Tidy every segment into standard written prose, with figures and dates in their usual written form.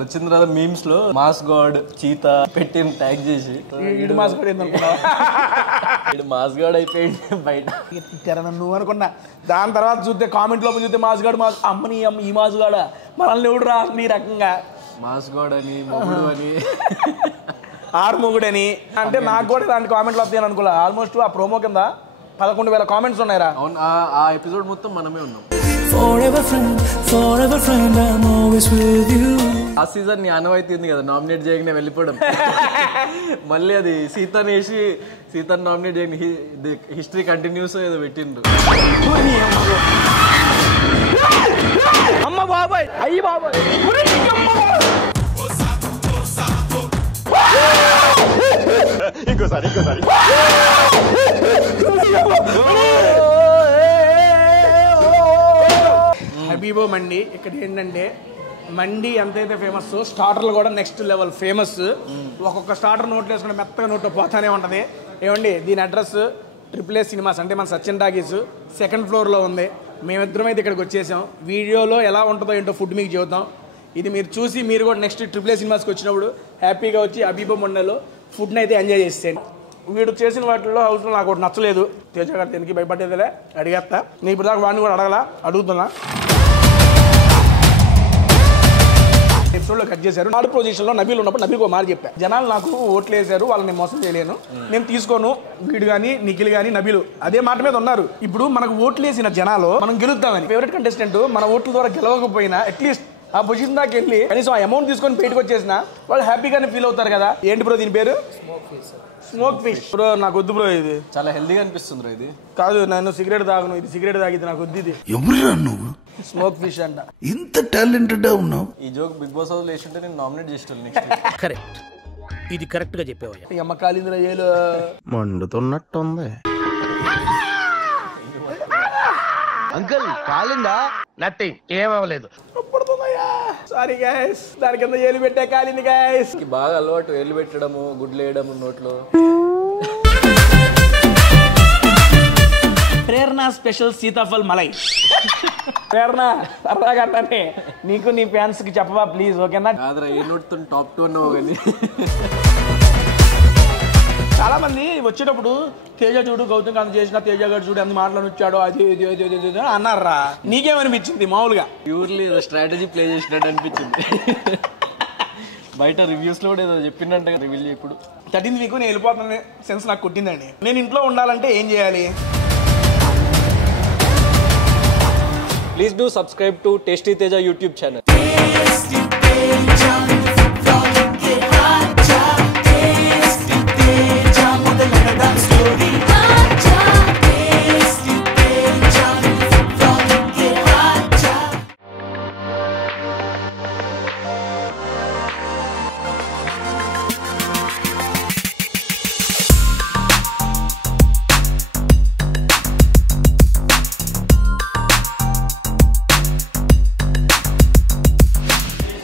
వచ్చిన తర్వాత మీమ్స్ లో మాస్ గాడ్ చీత పెట్టి ట్యాగ్ చేసి మాస్ గాడ్ ఏందనుకున్నా మాస్ గాడ్ అయిపోయింది బయట తిట్టారని నువ్వు అనుకున్నా. దాని తర్వాత చూస్తే కామెంట్ లోపల చూస్తే మాస్ గాడ్ అమ్మని అమ్మ ఈ మాస్ గాడ మనల్ని ఎవడు రా నీ రకంగా మాస్ గాడ్ అని మొగుడు అని ఆర్మొగుడని అంటే నాకు కూడా ఇలాంటి కామెంట్లు వస్తాయని అనుకోలే. ఆల్మోస్ట్ ఆ ప్రోమో కింద 11,000 కామెంట్స్ ఉన్నాయిరా. అవును, ఆ ఎపిసోడ్ మొత్తం మనమే ఉన్నాం. ఆ సీజన్ నీ అనువైతే ఉంది కదా, నామినేట్ చేయగానే వెళ్ళిపోవడం. మళ్ళీ అది సీతని వేసి సీతని నామినేట్ చేయని హిస్టరీ కంటిన్యూస్ ఏదో పెట్టిండ్రు. అమ్మ బాబాయ్ అయ్యి బాబాయ్ ఇంకోసారి హబీబో మండి. ఇక్కడ ఏంటంటే మండి ఎంతైతే ఫేమస్, స్టార్టర్లు కూడా నెక్స్ట్ లెవెల్ ఫేమస్. ఒక్కొక్క స్టార్టర్ నోట్లో వేసుకుంటే మెత్తగా నోట్లో పోతానే ఉంటుంది. ఏమండి దీని అడ్రస్ AAA సినిమాస్ అంటే మన సచిన్ టాకీస్ 2nd ఫ్లోర్లో ఉంది. మేమిద్దరం అయితే ఇక్కడికి వచ్చేసాం. వీడియోలో ఎలా ఉంటుందో ఏంటో ఫుడ్ మీకు చెబుతాం. ఇది మీరు చూసి మీరు కూడా నెక్స్ట్ AAA సినిమాస్కి వచ్చినప్పుడు హ్యాపీగా వచ్చి హబీబో మండలో ఫుడ్ని అయితే ఎంజాయ్ చేసేయండి. వీడు చేసిన వాటిలో హౌస్లో నాకు ఒకటి నచ్చలేదు. తేజ గారు దీనికి భయపడేదిలే, అడిగేస్తా. నేను ఇప్పుడు దాకా వాడిని కూడా అడుగుతున్నా. ఎపిసోడ్లో కట్ చేశారు. 4 పొజిషన్లో నబీల్ ఉన్నప్పుడు నబీల్ ఒక మాట చెప్పా, జనాలు నాకు ఓట్లు వేశారు, వాళ్ళని మోసం చేయలేను, నేను తీసుకోను. వీడు కానీ నిఖిల్ కానీ నబీలు అదే మాట మీద ఉన్నారు. ఇప్పుడు మనకు ఓట్లు వేసిన జనాలు మనం గెలుద్దామని ఫేవరెట్ కంటెస్టెంట్ మన ఓట్ల ద్వారా గెలవకపోయినా అట్లీస్ట్ ఆ పొజిషన్ దాకా వెళ్ళి కనీసం ఆ అమౌంట్ తీసుకొని బయటకు వచ్చేసిన వాళ్ళు హ్యాపీగానే ఫీల్ అవుతారు కదా. ఏంటి బ్రో దీని పేరు? Smoke fish. బ్రో నాకు వద్దు బ్రో, ఇది చాలా హెల్దీగా అనిపిస్తుంది బ్రో. ఇది కాదు, నేను సిగరెట్ తాగను, ఇది సిగరెట్ తాగితే నాకు వద్దు. ఇది ఎవరురా నువ్వు? స్మోక్ ఫిష్ అంట. ఇంత టాలెంటెడ్ ఉన్నావు. ఈ జోక్ బిగ్ బాస్ హౌస్ వేసింటే నేను నామినేట్ చేస్తాను నెక్స్ట్. కరెక్ట్, ఇది కరెక్ట్ గా చెప్పేవయ్యా. ఈ అమ్మ కాలిందిరా ఏలు మండుతున్నట్టుంది. అంకుల్ కాలిందా? నథింగ్, ఏమవ్వలేదు. సారీ గైస్, దాని కింద ఏలు పెట్టా కాలింది గైస్. బాగా అలవాటు ఏలు పెట్టడము, గుడ్లు వేయడము నోట్లో. ప్రేరణ స్పెషల్ సీతాఫల్ మలై. ప్రేరణ సరదాగా అంటానే, నీకు నీ ఫ్యాన్స్ కి చెప్పవా ప్లీజ్, ఓకేనా? కాదురా, ఏ నోట్తో టాప్ 2 అన్నావు కానీ. చాలా మంది వచ్చేటప్పుడు తేజ చూడు గౌతమ్ కాంత్ చేసిన, తేజ గారు చూడు అన్ని మాటలు వచ్చాడు అది అన్నారా. నీకేమనిపించింది? మామూలుగా ప్యూర్లీ ఏదో స్ట్రాటజీ ప్లే చేసినట్టు అనిపించింది. బయట రివ్యూస్ లో కూడా ఏదో చెప్పిందంటే రివ్యూ ఇప్పుడు 13 వీక్ నేను వెళ్ళిపోతున్న సెన్స్ నాకు కొట్టిందండి. నేను ఇంట్లో ఉండాలంటే ఏం చేయాలి? Please do subscribe to tasty Teja YouTube channel.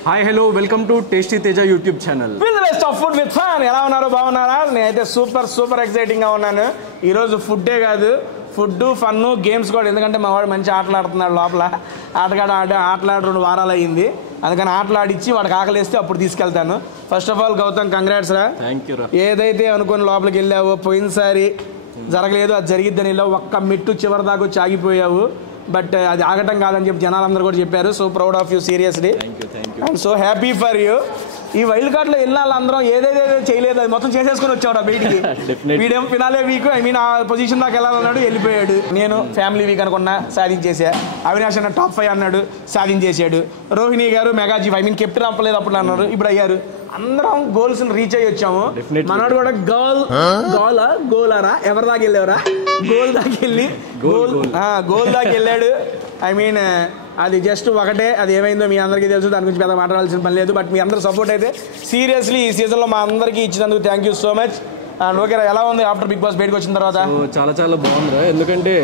Hi hello, welcome to tasty Teja YouTube channel. With best of food with fun. ఎలా ఉన్నారు? బాగున్నారా? నేనైతే సూపర్ ఎక్సైటింగ్గా ఉన్నాను. ఈరోజు ఫుడ్డే కాదు, ఫుడ్ ఫన్ గేమ్స్ కూడా. ఎందుకంటే మా వాడు మంచి ఆటలు ఆడుతున్నాడు లోపల. ఆటలాడి 2 వారాలు అయ్యింది. అందుకని ఆటలాడిచ్చి వాడికి ఆకలిస్తే అప్పుడు తీసుకెళ్తాను. First of all Gautam, congrats రా. థ్యాంక్ యూ రా. ఏదైతే అనుకుని లోపలికి వెళ్ళావో పోయినసారి జరగలేదు, అది జరిగిద్దని వెళ్ళావు. ఒక్క మెట్టు చివరి దాకా వచ్చి ఆగిపోయావు. బట్ అది ఆగటం కాదని చెప్పి జనాలందరూ కూడా చెప్పారు. So proud of you, seriously. I'm so happy for you. ఈ వైల్డ్ కార్డ్లో వెళ్ళిన వాళ్ళందరం ఏదైతే చేయలేదు అది మొత్తం చేసేసుకుని వచ్చాడు బయటికి. వీడేం ఫినాలే వీక్, ఐ మీన్ ఆ పొజిషన్ దాకా వెళ్ళాలన్నాడు, వెళ్ళిపోయాడు. నేను ఫ్యామిలీ వీక్ అనుకున్నా, సాధించేసా. అవినాష్ అన్న టాప్ 5 అన్నాడు, సాధించేశాడు. రోహిణి గారు మెగాజీవ్, ఐ మీన్ కెప్టెన్ అప్పలేదు అప్పుడు అన్నారు, ఇప్పుడు అయ్యారు. అందరం గోల్స్ రీచ్ అయ్యి వచ్చాము. మనోడు కూడా గోలారా ఎవరి దాకా వెళ్ళేవరా, గోల్ దాకా వెళ్ళి గోల్ దాకా వెళ్ళాడు. ఐ మీన్ అది జస్ట్ ఒకటే, అది ఏమైందో మీ అందరికీ తెలుసు, దాని గురించి పెద్ద మాట్లాడాల్సిన పని లేదు. బట్ మీ అందరూ సపోర్ట్ అయితే సీరియస్లీ ఈ సీజన్లో మా అందరికీ ఇచ్చినందుకు thank you so much. And ఓకేరా, ఎలా ఉంది ఆఫ్టర్ బిగ్ బాస్ బయటకు వచ్చిన తర్వాత? చాలా బాగుందిరా. ఎందుకంటే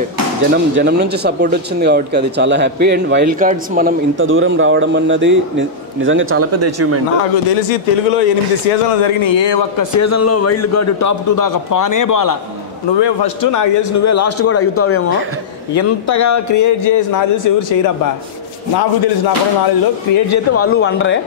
జనం నుంచి సపోర్ట్ వచ్చింది కాబట్టి అది చాలా హ్యాపీ. అండ్ వైల్డ్ కార్డ్స్ మనం ఇంత దూరం రావడం అన్నది నిజంగా చాలా పెద్ద అచీవ్మెంట్. నాకు తెలిసి తెలుగులో 8 సీజన్లు జరిగినాయి, ఏ ఒక్క సీజన్లో వైల్డ్ కార్డ్ టాప్ 2 దాకా పానే బాలా. నువ్వే ఫస్ట్, నాకు తెలిసి నువ్వే లాస్ట్ కూడా అవుతావేమో. ఇంతగా క్రియేట్ చేసి నాకు తెలిసి ఎవరు చేయరబ్బా. నాకు తెలిసి నాకు కూడా నాలెడ్జ్లో క్రియేట్ చేస్తే వాళ్ళు వండరే.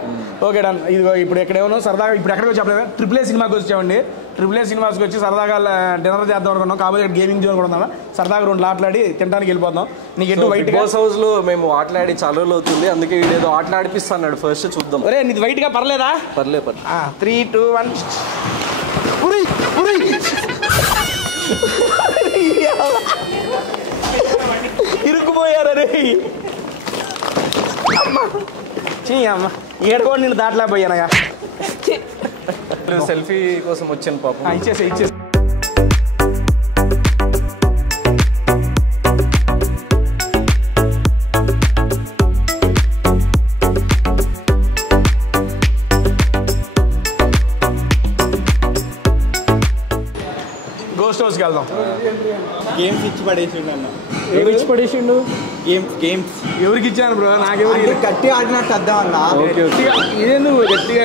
Okay done. ఇదిగో ఇప్పుడు ఎక్కడేమో సరదాగా ఇప్పుడు ఎక్కడికి చెప్పలేదు, AAA సినిమాకి వచ్చామండి. AAA సినిమాస్కి వచ్చి సరదాగా డిన్నర్ చేద్దాం అనుకున్నాం. కాబట్టి ఇక్కడ గేమింగ్ జోన్ కూడా ఉందా, సరదాగా 2 ఆటలాడి తినడానికి వెళ్ళిపోతాం. నీకు ఎటు వైట్ హౌస్ లో మేము ఆటలాడి చాలా రోజులు అవుతుంది, అందుకే వీడేదో ఆటలు ఆడిపిస్తాడు. ఫస్ట్ చూద్దాం. ఒరే నీది వైట్గా పర్లేదా? పర్లేదు 3, 2, 1. ఇరుక్కుపోయారే అమ్మ. చెయ్యమ్మ ఏడుకోండి, నేను దాటలేకపోయానగా. సెల్ఫీ కోసం వచ్చాను పాపం. ఇచ్చేసి గోస్ట్ హౌస్కి వెళ్దాం. గేమ్స్ ఇచ్చి పడేసిండు అన్న. ఏమి ఇచ్చి పడేసిండు? గేమ్స్ ఎవరికి ఇచ్చాను బ్రో? నాకెవరు గట్టి ఆడినట్టు అద్దాం అన్న. ఇదే నువ్వు గట్టిగా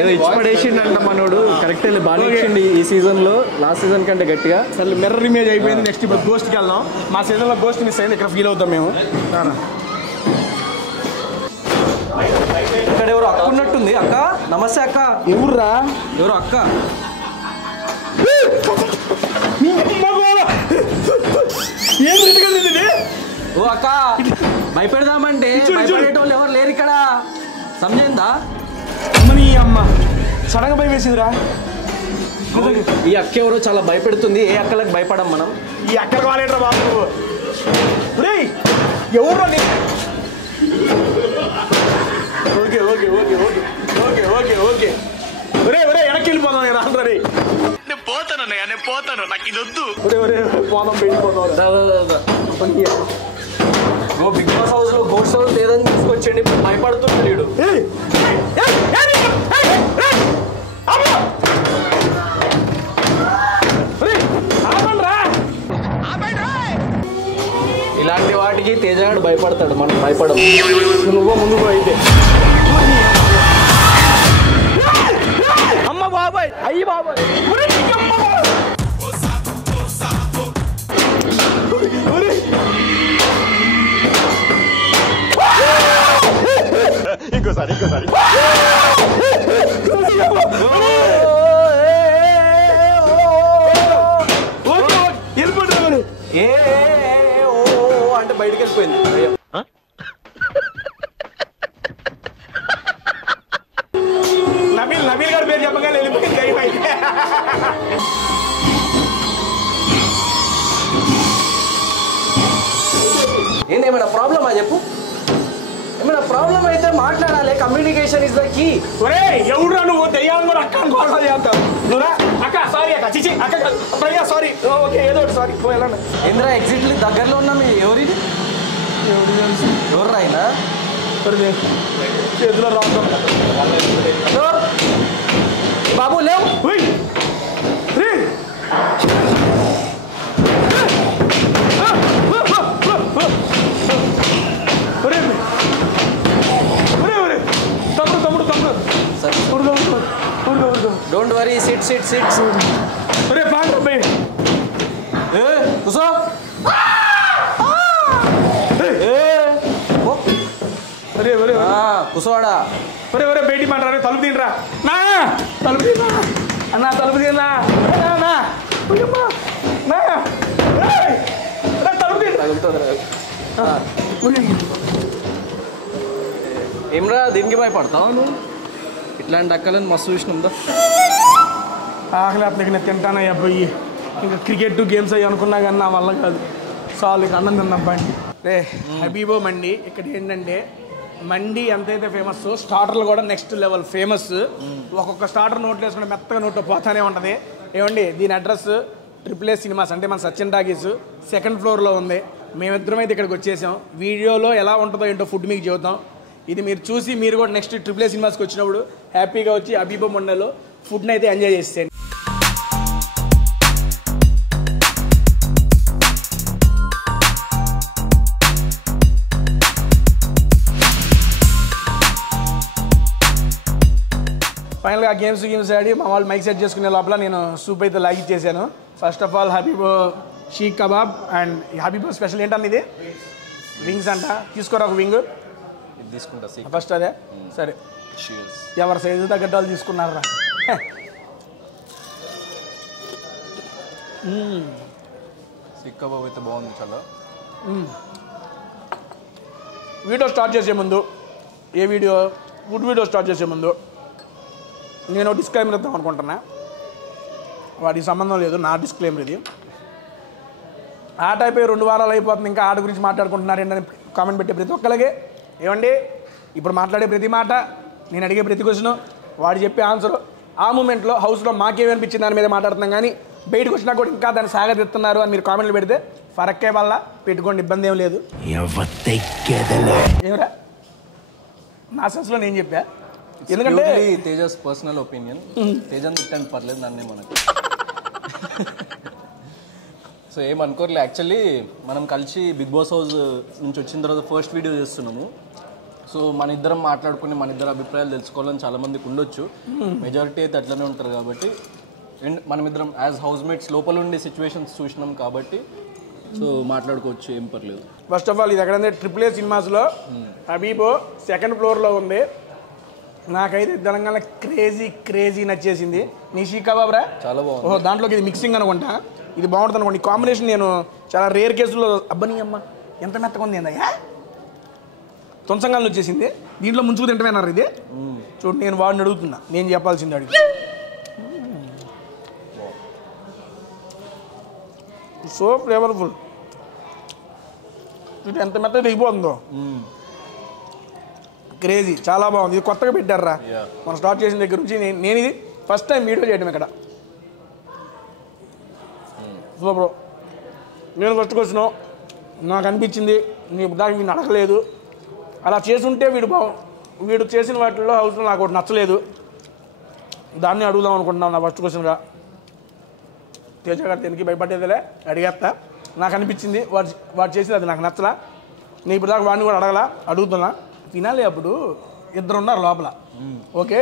ఏదో ఇచ్చి పడేసిండు అంట మనోడు. కరెక్ట్ బాగా ఇచ్చిండు ఈ సీజన్ లో, లాస్ట్ సీజన్ కంటే గట్టిగా. అసలు మిర్రర్ ఇమేజ్ అయిపోయింది. నెక్స్ట్ ఇప్పుడు గోస్ట్కి వెళ్దాం. మా సీజన్లో గోస్ట్ మిస్ అయింది, ఇక్కడ ఫీల్ అవుతాం మేము. ఇక్కడ ఎవరు అక్క ఉన్నట్టుంది. అక్క నమస్తే అక్క. ఎవర్రా? ఎవరు అక్క? ఓ అక్క, భయపెడదామంటే భయపడేటోళ్ళు ఎవరు లేరు ఇక్కడ, సమజైందా? అమ్మని అమ్మ సడన్ గా భయం వేసిందిరా. ఈ అక్క ఎవరో చాలా భయపెడుతుంది. ఏ అక్కలకు భయపడం మనం. ఈ అక్కడికి వాలేట్రా బాబు. ఎవరు? Okay okay okay okay okay okay okay. ఒరే ఒరే వెనక్కి వెళ్ళిపోదాం. నేను ఆల్రెడీ నేను పోతాను, నాకు ఇది వద్దు. ఒరే ఒరే పోదాం, వెళ్ళిపోదాం. బిగ్ బాస్ హౌస్ లో గోస్ట్ హౌస్ లేదని తీసుకొచ్చండి, భయపడుతున్నాడు వీడు. ఇలాంటి వాటికి తేజగాడు భయపడతాడు, మనం భయపడము. నువ్వు ముందుకు అయితే అమ్మ బాబాయ్, అయ్యి బాబాయ్. ఇంకోసారి అంటే బయటికి వెళ్ళిపోయింది. నబీల్ గారి పేరు చెప్పగానే వెళ్ళిపోయింది. ఏంటి ఏమైనా ప్రాబ్లమా చెప్పు. ఏమైనా ప్రాబ్లం అయితే మాట్లాడాలి. Communication is the key. ఒరే ఎవడురా నువ్వు? దెయ్యాలను కూడా అక్క అనుకోవాలి చేస్తావు నువ్వురా. అక్క సారీ అక్క, చిచి అక్క భయ్యా సారీ. ఓకే ఏదో ఒకటి సారీ. వెళ్ళండి. ఏంద్రా ఎగ్జిట్లీ దగ్గరలో ఉన్నాం. ఎవరిది? ఎవరు రాయినా చేతిలో రావడం బాబు లేవు. Don't worry, SIT SIT SIT. ఒరే బాగా కూసో. ఒరే ఒరే కూసోడా. ఒరే ఒరే బయటికి మాట్లాడే. తలుపు తినరా నా, తలుపు తిన్నా అన్నా, తలుపు తిన్నా నా, తలుపు తిన్నా. ఏమ్రా దీనికి భయపడతావు నువ్వు? ఇట్లాంటి అక్కలని మస్తు చూసినాందా. ఆకలి అతనికి నేను తింటానయ్యా పోయి. ఇంకా క్రికెట్ గేమ్స్ అయ్యి అనుకున్నా కానీ నా వల్ల కాదు. చాలు ఇక అన్నం తిన్నాం బండి. రే హబీబో మండి. ఇక్కడ ఏంటంటే మండి ఎంతైతే ఫేమస్, స్టార్టర్లు కూడా నెక్స్ట్ లెవెల్ ఫేమస్. ఒక్కొక్క స్టార్టర్ నోట్లో వేసుకుంటే మెత్తగా నోట్లో పోతానే ఉంటుంది. ఏమండి దీని అడ్రస్ AAA సినిమాస్, అంటే మన సచిన్ టాకీస్ 2nd ఫ్లోర్లో ఉంది. మేమిద్దరం అయితే ఇక్కడికి వచ్చేసాం. వీడియోలో ఎలా ఉంటుందో ఏంటో ఫుడ్ మీకు చెబుతాం. ఇది మీరు చూసి మీరు కూడా నెక్స్ట్ AAA సినిమాస్కి వచ్చినప్పుడు హ్యాపీగా వచ్చి హబీబో మండలో ఫుడ్ని అయితే ఎంజాయ్ చేసేయండి. ఫైనల్గా గేమ్స్ ఆడి మా వాళ్ళు మైక్ సెట్ చేసుకునే లోపల నేను సూప్ అయితే లాగిచ్చేసాను. First of all Habib seekh kebab and Habib special ఏంటన్న ఇది వింగ్స్ అంట. తీసుకోరా ఒక వింగ్ తీసుకుంటా ఫస్ట్. అదే సరే, ఎవరి సైజు తగ్గట్టు వాళ్ళు తీసుకున్నారా. సిక్ కబాబ్ అయితే బాగుంది చాలా. వీడియో స్టార్ట్ చేసే ముందు ఫుడ్ వీడియో స్టార్ట్ చేసే ముందు నేను డిస్క్లైమర్ ఇద్దాం అనుకుంటున్నా. వాటికి సంబంధం లేదు, నా డిస్క్లైమర్ ఇది. ఆట అయిపోయి 2 వారాలు అయిపోతుంది, ఇంకా ఆట గురించి మాట్లాడుకుంటున్నారు ఏంటని కామెంట్ పెట్టే ప్రతి ఒక్కరికి ఏమండి, ఇప్పుడు మాట్లాడే ప్రతి మాట, నేను అడిగే ప్రతి క్వశ్చను, వాడు చెప్పే ఆన్సర్ ఆ మూమెంట్లో హౌస్లో మాకేమనిపించింది దాని మీద మాట్లాడుతున్నాం. కానీ బయటకు వచ్చినా కూడా ఇంకా దాన్ని సాగతిస్తున్నారు అని మీరు కామెంట్లు పెడితే ఫరక్కే వల్ల పెట్టుకోండి, ఇబ్బంది ఏం లేదు. ఏమరా నా సెన్స్లో నేను చెప్పా, ఎందుకంటే తేజస్ పర్సనల్ ఒపీనియన్. తేజన్ తిట్టండి పర్లేదు, నన్నే మనకు. సో ఏమనుకోర్లే, యాక్చువల్లీ మనం కలిసి బిగ్ బాస్ హౌస్ నుంచి వచ్చిన తర్వాత ఫస్ట్ వీడియో చేస్తున్నాము. సో మన ఇద్దరం మాట్లాడుకుని మన ఇద్దరు అభిప్రాయాలు తెలుసుకోవాలని చాలామందికి ఉండొచ్చు. మెజారిటీ అయితే అట్లనే ఉంటారు కాబట్టి, అండ్ మనమిద్దరం యాజ్ హౌస్ మేట్స్ లోపల ఉండే సిచ్యువేషన్స్ చూసినాం కాబట్టి సో మాట్లాడుకోవచ్చు, ఏం పర్లేదు. ఫస్ట్ ఆఫ్ ఆల్ ఇది ఎక్కడంటే AAA సినిమాస్లో హబీబో 2nd ఫ్లోర్లో ఉంది. నాకైతే తెలంగాణ క్రేజీ నచ్చేసింది. నీ షీక్ కబాబ్ రా చాలా బాగుంది. ఓహో, దాంట్లోకి ఇది మిక్సింగ్ అనుకుంటా, ఇది బాగుంటుంది అనుకోండి. ఈ కాంబినేషన్ నేను చాలా రేర్ కేసుల్లో అబ్బని అమ్మ ఎంత మెత్తగా ఉంది ఏందయ్యా, తొంసంగాలను వచ్చేసింది. దీంట్లో ముంచుకు తింటమేనారు ఇది. చూడు, నేను వాడిని అడుగుతున్నా, నేను చెప్పాల్సింది అడిగి. సో ఫ్లేవర్ఫుల్, ఇది ఎంత మెత్తగా దిగిపోతుందో, క్రేజీ, చాలా బాగుంది. ఇది కొత్తగా పెట్టారా మనం స్టార్ట్ చేసిన దగ్గర నుంచి. నేను ఇది ఫస్ట్ టైం వీడియో చేయడం ఇక్కడ. సో బ్రో, నేను ఫస్ట్ క్వశ్చన్ నాకు అనిపించింది, నీ దానికి వీడిని అడగలేదు, అలా చేసుంటే వీడు చేసిన వాటిల్లో హౌస్లో నాకు ఒకటి నచ్చలేదు, దాన్ని అడుగుదాం అనుకుంటున్నాను నా ఫస్ట్ క్వశ్చన్గా. తేజ గారు దేనికి భయపడేదిలే, అడిగేస్తా. నాకు అనిపించింది వాడు చేసింది అది నాకు నచ్చలా. నేను ఇప్పుడు దాకా వాడిని కూడా అడుగుతున్నా. తినాలి. అప్పుడు 2 ఉన్నారు లోపల, ఓకే.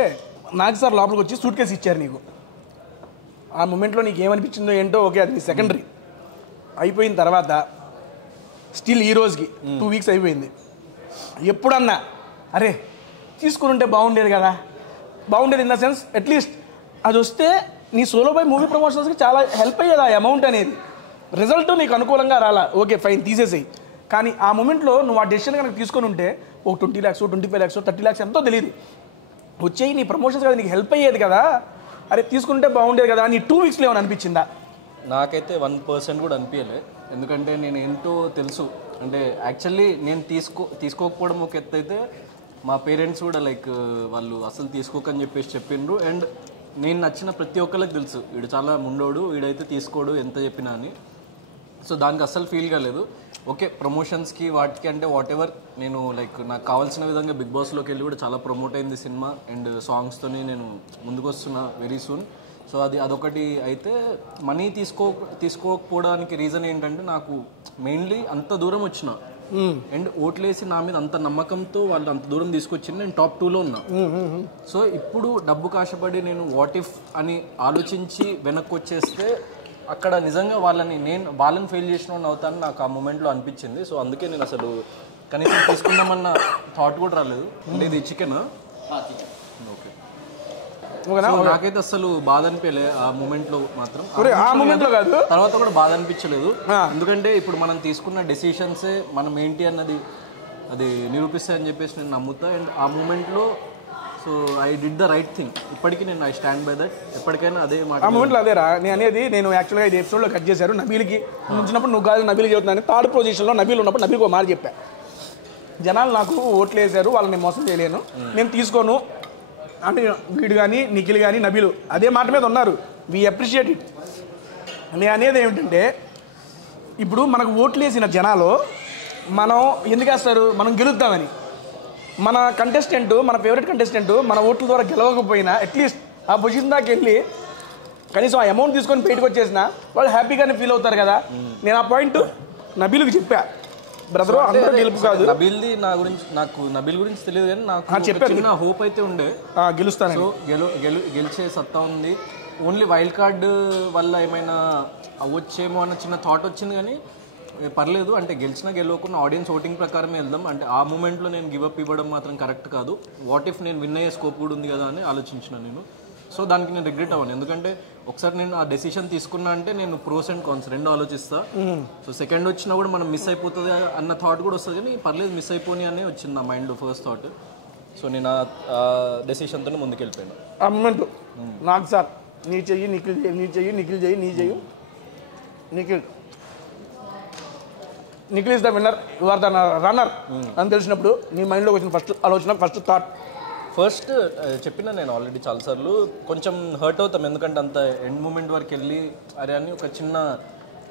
నాకు సార్ లోపలికి వచ్చి సూట్ కేసు ఇచ్చారు నీకు. ఆ మూమెంట్లో నీకు ఏమనిపించిందో ఏంటో, ఓకే, అది సెకండరీ. అయిపోయిన తర్వాత స్టిల్ ఈ రోజుకి 2 వీక్స్ అయిపోయింది. ఎప్పుడన్నా అరే తీసుకుని ఉంటే బాగుండేది కదా, బాగుండేది ఇన్ ద సెన్స్ అట్లీస్ట్ అది వస్తే నీ సోలో బై మూవీ ప్రమోషన్స్కి చాలా హెల్ప్ అయ్యేది. ఆ అమౌంట్ అనేది రిజల్ట్ నీకు అనుకూలంగా రాలా, ఓకే ఫైన్ తీసేసేయి. కానీ ఆ మూమెంట్లో నువ్వు ఆ డెసిషన్ కనుక తీసుకొని ఉంటే ఒక 20 lakhs 25 lakhs 30 lakhs ఎంతో తెలియదు వచ్చేయి, నీ ప్రమోషన్స్ కదా నీకు హెల్ప్ అయ్యేది కదా, అరే తీసుకుంటే బాగుండేది కదా నీ 2 వీక్స్లో ఏమైనా అనిపించిందా? నాకైతే 1% కూడా అనిపించలే. ఎందుకంటే నేను ఏంటో తెలుసు. అంటే యాక్చువల్లీ నేను తీసుకోకపోవడం ఒక ఎత్తు అయితే, మా పేరెంట్స్ కూడా లైక్ వాళ్ళు అసలు తీసుకోకని చెప్పేసి చెప్పిండ్రు. అండ్ నేను నచ్చిన ప్రతి ఒక్కరికి తెలుసు వీడు చాలా ముండోడు, వీడైతే తీసుకోడు ఎంత చెప్పినా అని. సో దానికి అస్సలు ఫీల్ కాలేదు. ఓకే, ప్రమోషన్స్కి వాటికి అంటే వాట్ ఎవర్, నేను లైక్ నాకు కావాల్సిన విధంగా బిగ్ బాస్లోకి వెళ్ళి కూడా చాలా ప్రమోట్ అయింది సినిమా. అండ్ సాంగ్స్తోని నేను ముందుకు వస్తున్నా వెరీ సూన్. సో అదొకటి అయితే. మనీ తీసుకోకపోవడానికి రీజన్ ఏంటంటే, నాకు మెయిన్లీ అంత దూరం వచ్చిన అండ్ ఓట్లేసి నా మీద అంత నమ్మకంతో వాళ్ళు అంత దూరం తీసుకొచ్చింది. నేను టాప్ 2లో ఉన్నా. సో ఇప్పుడు డబ్బు కాశపడి నేను వాట్ ఇఫ్ అని ఆలోచించి వెనక్కి వచ్చేస్తే అక్కడ నిజంగా వాళ్ళని ఫెయిల్ చేసిన అవుతాను నాకు ఆ మూమెంట్లో అనిపించింది. సో అందుకే నేను అసలు కనీసం తీసుకుందామన్న థాట్ కూడా రాలేదు. అంటే ఇది చికెన్, ఓకే. నాకైతే అసలు బాధ అనిపించలే ఆ మూమెంట్లో మాత్రం. ఆ మూమెంట్లో కాదు, తర్వాత కూడా బాధ అనిపించలేదు. ఎందుకంటే ఇప్పుడు మనం తీసుకున్న డెసిషన్సే మనం ఏంటి అన్నది అది నిరూపిస్తాయని చెప్పేసి నేను నమ్ముతా. అండ్ ఆ మూమెంట్లో so I did the right thing. ఇప్పటికీ నేను ఐ స్టాండ్ బై దట్. ఎప్పటికైనా అదే మాట. ఆ మూమెంట్లో అదేరా నేను అనేది. నేను యాక్చువల్గా ఇది ఎపిసోడ్లో కట్ చేశారు. నబీల్కి ఉంచినప్పుడు నువ్వు కాదు నబీల్ చెబుతున్నాను. 3rd పొజిషన్లో నబీల్ ఉన్నప్పుడు నబీల్కి ఒక మాట చెప్పా, జనాలు నాకు ఓట్లు వేశారు, వాళ్ళని మోసం చేయలేను, నేను తీసుకోను అంటే వీడు కానీ నిఖిల్ కానీ నబీలు అదే మాట మీద ఉన్నారు. We appreciate it. నేను అనేది ఏమిటంటే, ఇప్పుడు మనకు ఓట్లు వేసిన జనాలు మనం ఎందుకు వేస్తారు? మనం గెలుద్దామని. మన కంటెస్టెంట్, మన ఫేవరెట్ కంటెస్టెంట్ మన ఓట్ల ద్వారా గెలవకపోయినా అట్లీస్ట్ ఆ పొజిషన్ దాకా వెళ్ళి కనీసం ఆ అమౌంట్ తీసుకొని బయటకు వచ్చేసినా వాళ్ళు హ్యాపీగానే ఫీల్ అవుతారు కదా. నేను ఆ పాయింట్ నబీలుకి చెప్పా. బ్రదర్ అందరూ గెలుపు కాదు. నబీల్ది నాకు నబీల్ గురించి తెలియదు కానీ నాకు చిన్న హోప్ అయితే ఉండే గెలుస్తాను. సో గెలిచే సత్తా ఉంది. ఓన్లీ వైల్డ్ కార్డ్ వల్ల ఏమైనా అవ్వచ్చేమో అన్న చిన్న థాట్ వచ్చింది కానీ పర్లేదు, అంటే గెలిచినా గెలవకుండా ఆడియన్స్ ఓటింగ్ ప్రకారమే వెళ్దాం. అంటే ఆ మూమెంట్లో నేను గివప్ ఇవ్వడం మాత్రం కరెక్ట్ కాదు. వాట్ ఇఫ్ నేను విన్ అయ్యే స్కోప్ కూడా ఉంది కదా అని ఆలోచించిన నేను. సో దానికి నేను రిగ్రెట్ అవ్వను, ఎందుకంటే ఒకసారి నేను ఆ డెసిషన్ తీసుకున్నా అంటే నేను ప్రోస్ అండ్ కాన్స్ రెండు ఆలోచిస్తా. సో సెకండ్ వచ్చినా కూడా మనం మిస్ అయిపోతుంది అన్న థాట్ కూడా వస్తుంది, కానీ పర్లేదు మిస్ అయిపోని అనే వచ్చింది నా మైండ్లో ఫస్ట్ థాట్. సో నేను ఆ డెసిషన్తోనే ముందుకు వెళ్ళిపోయాను. ఆ మూమెంట్ నాకు సార్ నీ చెయ్యి నిఖిల్ చెయ్యి, నీ చెయ్యి నిఖిల్ చెయ్యి, నీ చెయ్యి Nikhil is the winner, you are the runner అని తెలిసినప్పుడు నీ మైండ్లోకి వచ్చిన ఫస్ట్ ఆలోచన, ఫస్ట్ థాట్? ఫస్ట్ చెప్పిన నేను ఆల్రెడీ చాలాసార్లు కొంచెం హర్ట్ అవుతాం, ఎందుకంటే అంత ఎండ్ మూమెంట్ వరకు వెళ్ళి అరే అని ఒక చిన్న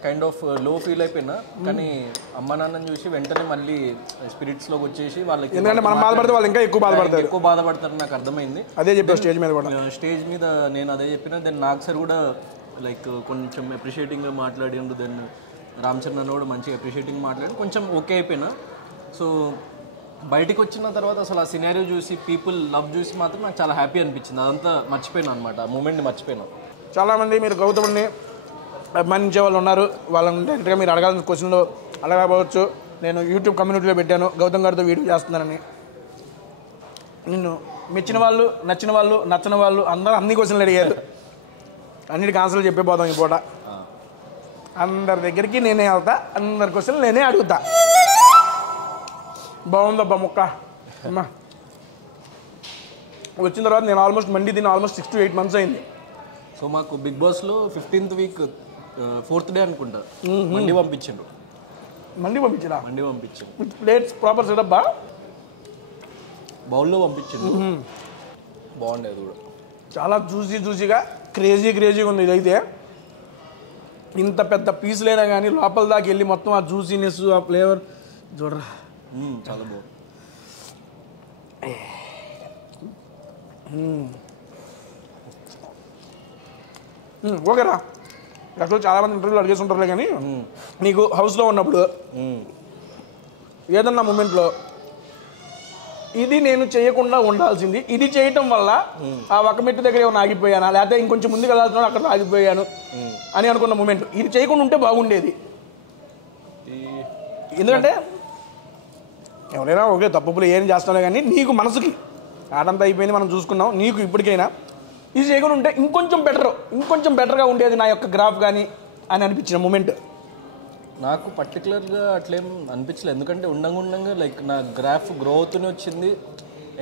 కైండ్ ఆఫ్ లో ఫీల్ అయిపోయినా. కానీ అమ్మ నాన్నని చూసి వెంటనే మళ్ళీ స్పిరిట్స్లోకి వచ్చేసి వాళ్ళకి, ఎందుకంటే మనం బాధపడితే వాళ్ళు ఇంకా ఎక్కువ బాధపడతారు నాకు అర్థమైంది. అదే చెప్పారు స్టేజ్ మీద కూడా. స్టేజ్ మీద నేను అదే చెప్పిన. దెన్ నాకు సార్ కూడా లైక్ కొంచెం అప్రిషియేటింగ్గా మాట్లాడిండు. దెన్ రామ్ చరణ్ అన్న కూడా మంచిగా అప్రిషియేటింగ్ మాట్లాడి కొంచెం ఓకే అయిపోయినా. సో బయటికి వచ్చిన తర్వాత అసలు ఆ సినారియో చూసి పీపుల్ లవ్ చూసి మాత్రం నాకు చాలా హ్యాపీ అనిపించింది. అదంతా మర్చిపోయాను అనమాట, ఆ మూమెంట్ని మర్చిపోయాను. చాలామంది మీరు గౌతమ్ని అభిమానించే వాళ్ళు ఉన్నారు, వాళ్ళని డైరెక్ట్గా మీరు అడగాల్సిన క్వశ్చన్లో అడగకపోవచ్చు. నేను యూట్యూబ్ కమ్యూనిటీలో పెట్టాను గౌతమ్ గారితో వీడియో చేస్తున్నానని. నిన్ను మెచ్చిన వాళ్ళు, నచ్చిన వాళ్ళు, నచ్చని వాళ్ళు అందరూ అన్ని క్వశ్చన్లు అడిగారు. అన్నిటికీ ఆన్సర్లు చెప్పే పోదాం ఈ పూట. అందరి దగ్గరికి నేనే వెళ్తా, అందరి క్వశ్చన్లు నేనే అడుగుతా. బాగుందబ్బా మొక్క అమ్మా. వచ్చిన తర్వాత నేను ఆల్మోస్ట్ దీన్ని ఆల్మోస్ట్ 6 to 8 months అయింది. సో మాకు బిగ్ బాస్లో 15th week 4th day అనుకుంటా మండి పంపించిండ్రు. మండి పంపించరా? మండి పంపించిండు. విత్ ప్లేట్స్ ప్రాపర్ సెటప్ బా, బౌల్లో పంపించిండు. బాగుండేది కూడా, చాలా జ్యూసీగా క్రేజీగా ఉంది. ఇదైతే ఇంత పెద్ద పీసులైనా కానీ లోపల దాకా వెళ్ళి మొత్తం ఆ జ్యూసీనెస్, ఆ ఫ్లేవర్ చూడరా చాలా బాగుంది. ఓకేరా. యాక్చువల్ చాలామంది ఇంటర్వ్యూలు అడిగేస్తుంటారులే, కానీ నీకు హౌస్లో ఉన్నప్పుడు ఏదన్నా మూమెంట్లో ఇది నేను చేయకుండా ఉండాల్సింది, ఇది చేయటం వల్ల ఆ ఒక మెట్టు దగ్గర ఏమైనా ఆగిపోయానా, లేకపోతే ఇంకొంచెం ముందుకు వెళ్ళాల్సిన అక్కడ ఆగిపోయాను అని అనుకున్న మూమెంట్, ఇది చేయకుండా ఉంటే బాగుండేది? ఎందుకంటే ఎవరైనా ఓకే తప్పులు ఏం చేస్తానో కానీ నీకు మనసుకి ఆటంతా అయిపోయింది, మనం చూసుకున్నాం. నీకు ఇప్పటికైనా ఇది చేయకుండా ఉంటే ఇంకొంచెం బెటర్గా ఉండేది నా యొక్క గ్రాఫ్ కానీ అని అనిపించిన మూమెంట్? నాకు పర్టికులర్గా అట్లేం అనిపించలేదు, ఎందుకంటే ఉండంగా లైక్ నా గ్రాఫ్ గ్రో అవుతూనే వచ్చింది.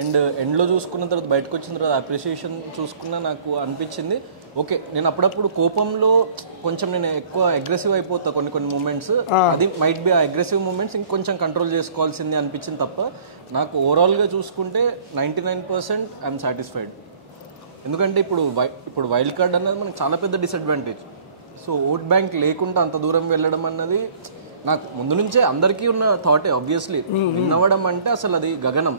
అండ్ ఎండ్లో చూసుకున్న తర్వాత బయటకు వచ్చిన తర్వాత అప్రిషియేషన్ చూసుకున్నా నాకు అనిపించింది ఓకే. నేను అప్పుడప్పుడు కోపంలో కొంచెం నేను ఎక్కువ అగ్రెసివ్ అయిపోతా కొన్ని మూమెంట్స్, అది మైట్ బి ఆ అగ్రెసివ్ మూమెంట్స్ ఇంకొంచెం కంట్రోల్ చేసుకోవాల్సింది అనిపించింది తప్ప నాకు ఓవరాల్గా చూసుకుంటే 99% ఐఎమ్ సాటిస్ఫైడ్. ఎందుకంటే ఇప్పుడు వైల్డ్ కార్డ్ అన్నది మనకు చాలా పెద్ద డిసడ్వాంటేజ్. సో ఓట్ బ్యాంక్ లేకుండా అంత దూరం వెళ్ళడం అన్నది నాకు ముందు నుంచే అందరికీ ఉన్న థాటే. ఆబ్వియస్లీ విన్ అవ్వడం అంటే అసలు అది గగనం,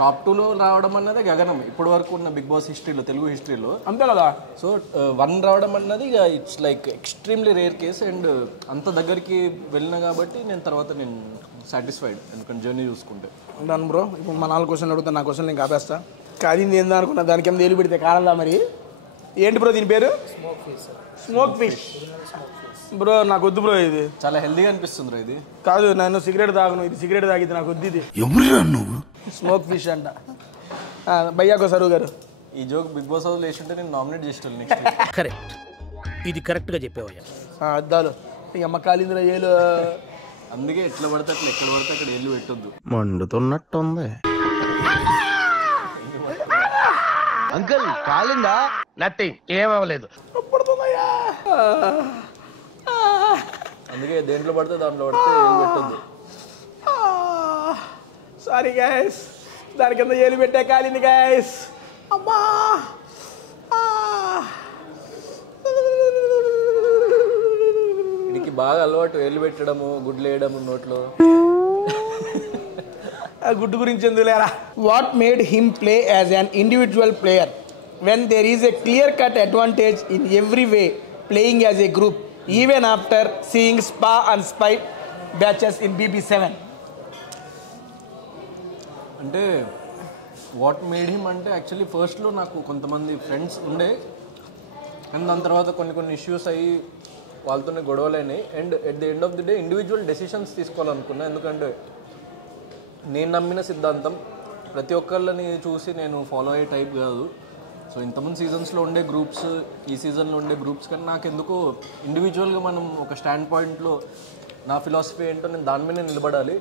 టాప్ 2లో రావడం అన్నది గగనం ఇప్పటి వరకు ఉన్న బిగ్ బాస్ హిస్టరీలో, తెలుగు హిస్టరీలో, అంతే కదా. సో 1 రావడం అన్నది ఇక it's like extremely rare case. And అంత దగ్గరికి వెళ్ళినా కాబట్టి నేను సాటిస్ఫైడ్, ఎందుకంటే జర్నీ చూసుకుంటే. ఉంటాను బ్రో. ఇప్పుడు మా 4 క్వశ్చన్లు అడుగుతా, నా క్వశ్చన్ నేను కాపేస్తా. కాదింది ఏందా అనుకున్నా, దానికి ఏం తేలి పెడితే కాలదా మరి? ఏంటి బ్రో దీని పేరు? Smoke fish. బ్రో నాకు వద్దు బ్రో, ఇది చాలా హెల్దీగా అనిపిస్తుంది బ్రో. ఇది కాదు, నేను సిగరెట్ తాగను, ఇది సిగరెట్ తాగితే నాకు వద్దు. ఇది ఎవరురా నువ్వు? స్మోక్ ఫిష్ అంట. భయ్యాకో సరువు గారు ఈ జోక్ బిగ్ బాస్ హౌస్ లేచుంటే నేను నామినేట్ చేస్తాను నెక్స్ట్. కరెక్ట్, ఇది కరెక్ట్గా చెప్పేవయ్యా. అద్దాలు ఇక అమ్మ కాలిందిరా ఏలు. అందుకే ఎట్లా పడితే అట్లా, ఎక్కడ పడితే అక్కడ ఏళ్ళు పెట్టొద్దు. మండుతున్నట్టుంది. అంకుల్ కాలిందా? నథింగ్, ఏమవ్వలేదు. అందుకే దేంట్లో పడితే దాంట్లో పడితే ఏళ్ళు పెట్టొద్దు. సారీ గైస్, దాని కింద ఏలు పెట్టే కాలింది గైస్. అమ్మా వీడికి బాగా అలవాటు ఏళ్ళు పెట్టడము, గుడ్లు వేయడము నోట్లో. గుడ్డు గురించి ఎందులేరా. What made him play as an individual player when there is a clear cut advantage in every way playing as a group even after seeing Spa and Spy batches in BB7? అంటే what made him అంటే actually ఫస్ట్లో నాకు కొంతమంది friends ఉండే and దాని తర్వాత కొన్ని issues అయ్యి వాళ్ళతోనే గొడవలైనాయి and at the end of the day individual decisions తీసుకోవాలనుకున్నా. ఎందుకంటే నేను నమ్మిన సిద్ధాంతం ప్రతి ఒక్కళ్ళని చూసి నేను ఫాలో అయ్యే టైప్ కాదు. సో ఇంతమంది సీజన్స్లో ఉండే గ్రూప్స్ ఈ సీజన్లో ఉండే గ్రూప్స్ కానీ నాకు ఎందుకో ఇండివిజువల్గా మనం ఒక స్టాండ్ పాయింట్లో నా ఫిలాసఫీ ఏంటో నేను దాని మీద నిలబడాలి.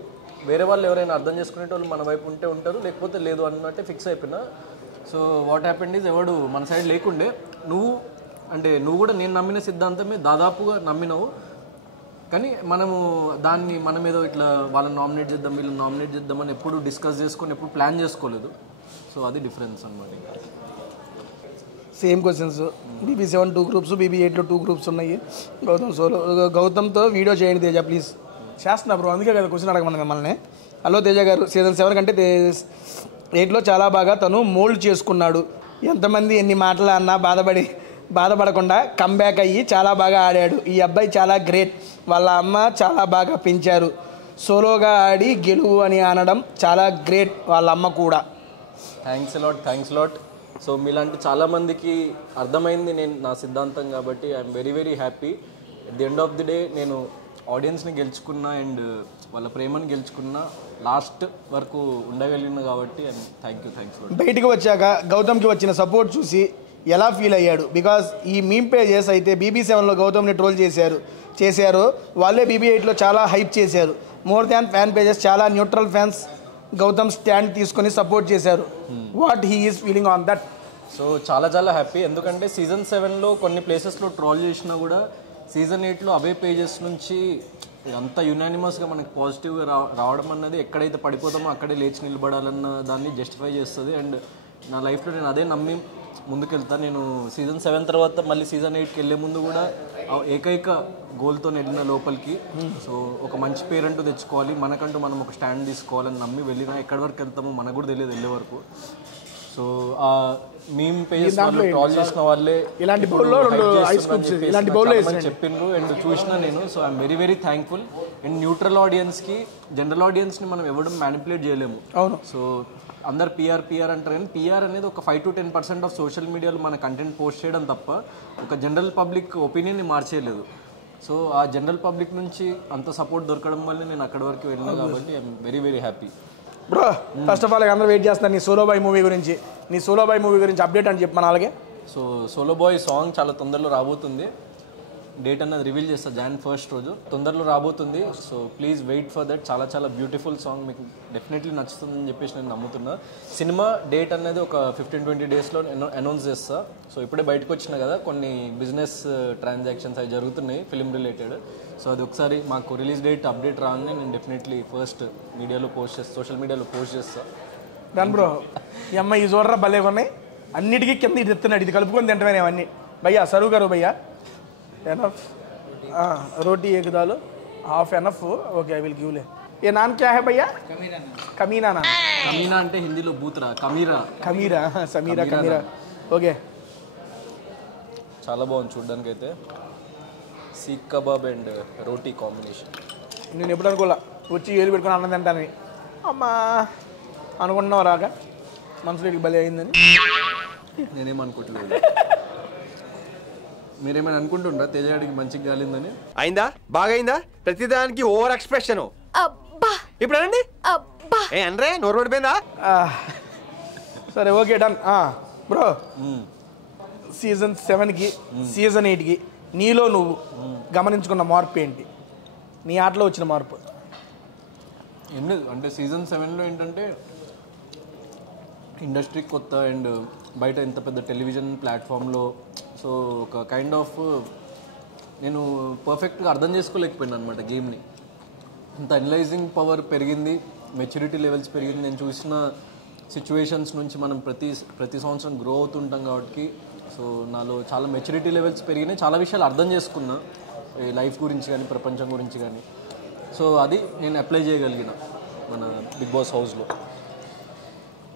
వేరే వాళ్ళు ఎవరైనా అర్థం చేసుకునేటోళ్ళు మన వైపు ఉంటే ఉంటారు, లేకపోతే లేదు అన్నట్టే ఫిక్స్ అయిపోయినా. సో వాట్ హ్యాపెండ్ ఈజ్ ఎవడు మన సైడ్ లేకుండే నువ్వు కూడా నేను నమ్మిన సిద్ధాంతమే దాదాపుగా నమ్మినావు, కానీ మనం ఏదో ఇట్లా వాళ్ళని నామినేట్ చేద్దాం వీళ్ళని నామినేట్ చేద్దామని ఎప్పుడు డిస్కస్ చేసుకొని ఎప్పుడు ప్లాన్ చేసుకోలేదు. సో అది డిఫరెన్స్ అనమాట. Same questions. BB7 2 గ్రూప్స్, BB8లో 2 గ్రూప్స్ ఉన్నాయి. గౌతమ్తో వీడియో చేయండి తేజ ప్లీజ్. చేస్తున్నా బ్రో, అందుకే కదా క్వశ్చన్ అడగమని మిమ్మల్ని. హలో తేజ గారు, సీజన్ 7 కంటే 8లో చాలా బాగా తను మోల్డ్ చేసుకున్నాడు. ఎంతమంది ఎన్ని మాటలు అన్నా బాధపడకుండా కమ్బ్యాక్ అయ్యి చాలా బాగా ఆడాడు. ఈ అబ్బాయి చాలా గ్రేట్. వాళ్ళ అమ్మ చాలా బాగా పెంచారు. సోలోగా ఆడి గెలువు అని అనడం చాలా గ్రేట్. వాళ్ళ అమ్మ కూడా. Thanks lot. సో మీలాంటి చాలామందికి అర్థమైంది నా సిద్ధాంతం కాబట్టి I'm very very happy. At the end of the day నేను ఆడియన్స్ని గెలుచుకున్నా అండ్ వాళ్ళ ప్రేమని గెలుచుకున్నా, లాస్ట్ వరకు ఉండగలిగిన కాబట్టి థ్యాంక్స్ లాట్. బయటకు వచ్చాక గౌతమ్కి వచ్చిన సపోర్ట్ చూసి ఎలా ఫీల్ అయ్యాడు? బికాజ్ ఈ మీమ్ పేజెస్ అయితే BB7లో గౌతమ్ని ట్రోల్ చేశారు, వాళ్ళే BB8లో చాలా హైప్ చేశారు. మోర్ దాన్ ఫ్యాన్ పేజెస్ చాలా న్యూట్రల్ ఫ్యాన్స్ గౌతమ్ స్టాండ్ తీసుకొని సపోర్ట్ చేశారు. What he is feeling on that? So చాలా హ్యాపీ. ఎందుకంటే సీజన్ 7లో కొన్ని ప్లేసెస్లో ట్రోల్ చేసినా కూడా సీజన్ 8లో అవే పేజెస్ నుంచి అంతా యునానిమస్గా మనకి పాజిటివ్గా రావడం అన్నది ఎక్కడైతే పడిపోతామో అక్కడే లేచి నిలబడాలన్న దాన్ని జస్టిఫై చేస్తుంది. అండ్ నా లైఫ్లో నేను అదే నమ్మి ముందుకెళ్తాను. నేను సీజన్ 7 తర్వాత మళ్ళీ సీజన్ 8కి వెళ్ళే ముందు కూడా ఏకైక గోల్తో వెళ్ళిన లోపలికి. సో ఒక మంచి పేరెంట్ తెచ్చుకోవాలి, మనకంటూ మనం ఒక స్టాండ్ తీసుకోవాలని నమ్మి వెళ్ళినా ఎక్కడి వరకు వెళ్తామో మనకు కూడా తెలియదు వెళ్ళే వరకు. సో ఆ మీమ్ పేజెస్ వాళ్ళు ట్రాల్ చేసిన వాళ్ళే ఇలాంటి బౌల్లో చెప్పిండ్రు అండ్ చూసినా నేను. So I'm very very thankful. And neutral ఆడియన్స్కి జనరల్ ఆడియన్స్ని మనం ఎవడం మ్యానిపులేట్ చేయలేము. అవును. సో అందరు పిఆర్ అంటారు, కానీ పిఆర్ అనేది ఒక 5 to 10% ఆఫ్ సోషల్ మీడియాలో మన కంటెంట్ పోస్ట్ చేయడం తప్ప ఒక జనరల్ పబ్లిక్ ఒపీనియన్ని మార్చేయలేదు. సో ఆ జనరల్ పబ్లిక్ నుంచి అంత సపోర్ట్ దొరకడం వల్ల నేను అక్కడి వరకు వెళ్ళినా కాబట్టి I'm very very happy. Bro first of all అందరూ వెయిట్ చేస్తాను నీ సోలో బాయ్ మూవీ గురించి అప్డేట్ అని చెప్పి మన అలాగే. సో సోలో బాయ్ సాంగ్ చాలా తొందరలో రాబోతుంది. డేట్ అన్నది రివీల్ చేస్తా Jan 1st రోజు తొందరలో రాబోతుంది. So please wait for that. చాలా బ్యూటిఫుల్ సాంగ్, మీకు డెఫినెట్లీ నచ్చుతుందని చెప్పేసి నేను నమ్ముతున్నా. సినిమా డేట్ అనేది ఒక 15-20 డేస్లో అనౌన్స్ చేస్తా. సో ఇప్పుడే బయటకు వచ్చినా కదా, కొన్ని బిజినెస్ ట్రాన్సాక్షన్స్ అవి జరుగుతున్నాయి ఫిలిం రిలేటెడ్. సో అది ఒకసారి మాకు రిలీజ్ డేట్ అప్డేట్ రాగానే నేను డెఫినెట్లీ ఫస్ట్ సోషల్ మీడియాలో పోస్ట్ చేస్తా. Done bro. ఈ అమ్మాయి ఈ చూడరా భలే ఉన్నాయి, అన్నిటికీ కింద ఇది ఎత్తున్నాడు, ఇది కలుపుకొని తింటమే అవన్నీ. భయ్యా సరువు గారు భయ్యా एनफ रोटी एक दाल half enough okay I will give ले. ये नाम क्या है भैया? कमीना नाम. कमीना అంటే హిందీలో బూత్రా, కమీరా ఓకే. చాలా బాగుంది చూడడానికి అయితే. Seek kebab and roti combination. నేను ఎప్పుడు అనుకోలే వచ్చి ఏలు పెట్టుకుని అన్నం తింటానని. అమ్మా అనుకుంటున్నావు రాగా మనసులోకి బలి అయిందని. నేనేమనుకోవట్లేదు. మీరేమైనా అనుకుంటుండ్రా తేజాడికి మంచిగా గాలిందని? అయిందా? బాగైందా? ప్రతిదానికి ఓవర్ ఎక్స్ప్రెషన్. ఇప్పుడు అనండి అనరే నోరు పడిపోయిందా? సరే ఓకే డన్. బ్రో సీజన్ 7కి సీజన్ 8కి నీలో నువ్వు గమనించుకున్న మార్పు ఏంటి? నీ ఆటలో వచ్చిన మార్పు అంటే సీజన్ 7లో ఏంటంటే ఇండస్ట్రీ కొత్త అండ్ బయట ఇంత పెద్ద టెలివిజన్ ప్లాట్ఫామ్లో సో ఒక కైండ్ ఆఫ్ నేను పర్ఫెక్ట్గా అర్థం చేసుకోలేకపోయాను అనమాట గేమ్ని. ఇంత అనలైజింగ్ పవర్ పెరిగింది, మెచ్యూరిటీ లెవెల్స్ పెరిగింది. నేను చూసిన సిచ్యువేషన్స్ నుంచి మనం ప్రతి సంవత్సరం గ్రో అవుతుంటాం కాబట్టి సో నాలో చాలా మెచ్యూరిటీ లెవెల్స్ పెరిగినాయి. చాలా విషయాలు అర్థం చేసుకున్నా, లైఫ్ గురించి కానీ ప్రపంచం గురించి కానీ. సో అది నేను అప్లై చేయగలిగిన మన బిగ్ బాస్ హౌస్లో.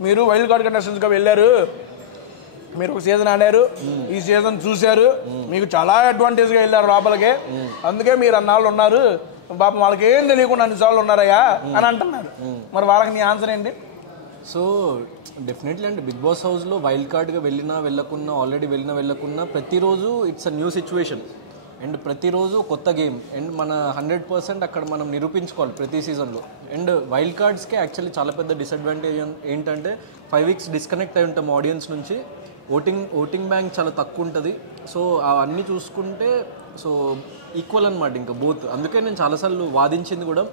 మీరు వైల్డ్ కార్డ్ కంటెస్టెంట్స్గా వెళ్ళారు, మీరు ఒక సీజన్ ఆడారు, ఈ సీజన్ చూశారు, మీకు చాలా అడ్వాంటేజ్గా వెళ్ళారు లోపలికి, అందుకే మీరు అన్నాళ్ళు ఉన్నారు. పాపం వాళ్ళకి ఏం తెలియకుండా అన్ని సార్లు ఉన్నారయ్యా అని అంటున్నారు. మరి వాళ్ళకి నీ ఆన్సర్ ఏంటి? సో డెఫినెట్లీ అంటే బిగ్ బాస్ హౌస్లో వైల్డ్ కార్డ్గా వెళ్ళకున్నా ఆల్రెడీ వెళ్ళకున్నా ప్రతిరోజు it's a new situation and ప్రతిరోజు కొత్త గేమ్ అండ్ మన 100% అక్కడ మనం నిరూపించుకోవాలి ప్రతి సీజన్లో. అండ్ వైల్డ్ కార్డ్స్కే యాక్చువల్లీ చాలా పెద్ద డిసడ్వాంటేజ్ ఏంటంటే 5 weeks డిస్కనెక్ట్ అయి ఉంటాం ఆడియన్స్ నుంచి. ఓటింగ్ బ్యాంక్ చాలా తక్కువ ఉంటుంది. సో అవన్నీ చూసుకుంటే సో ఈక్వల్ అనమాట ఇంకా బోత్. అందుకే నేను చాలాసార్లు వాదించింది కూడా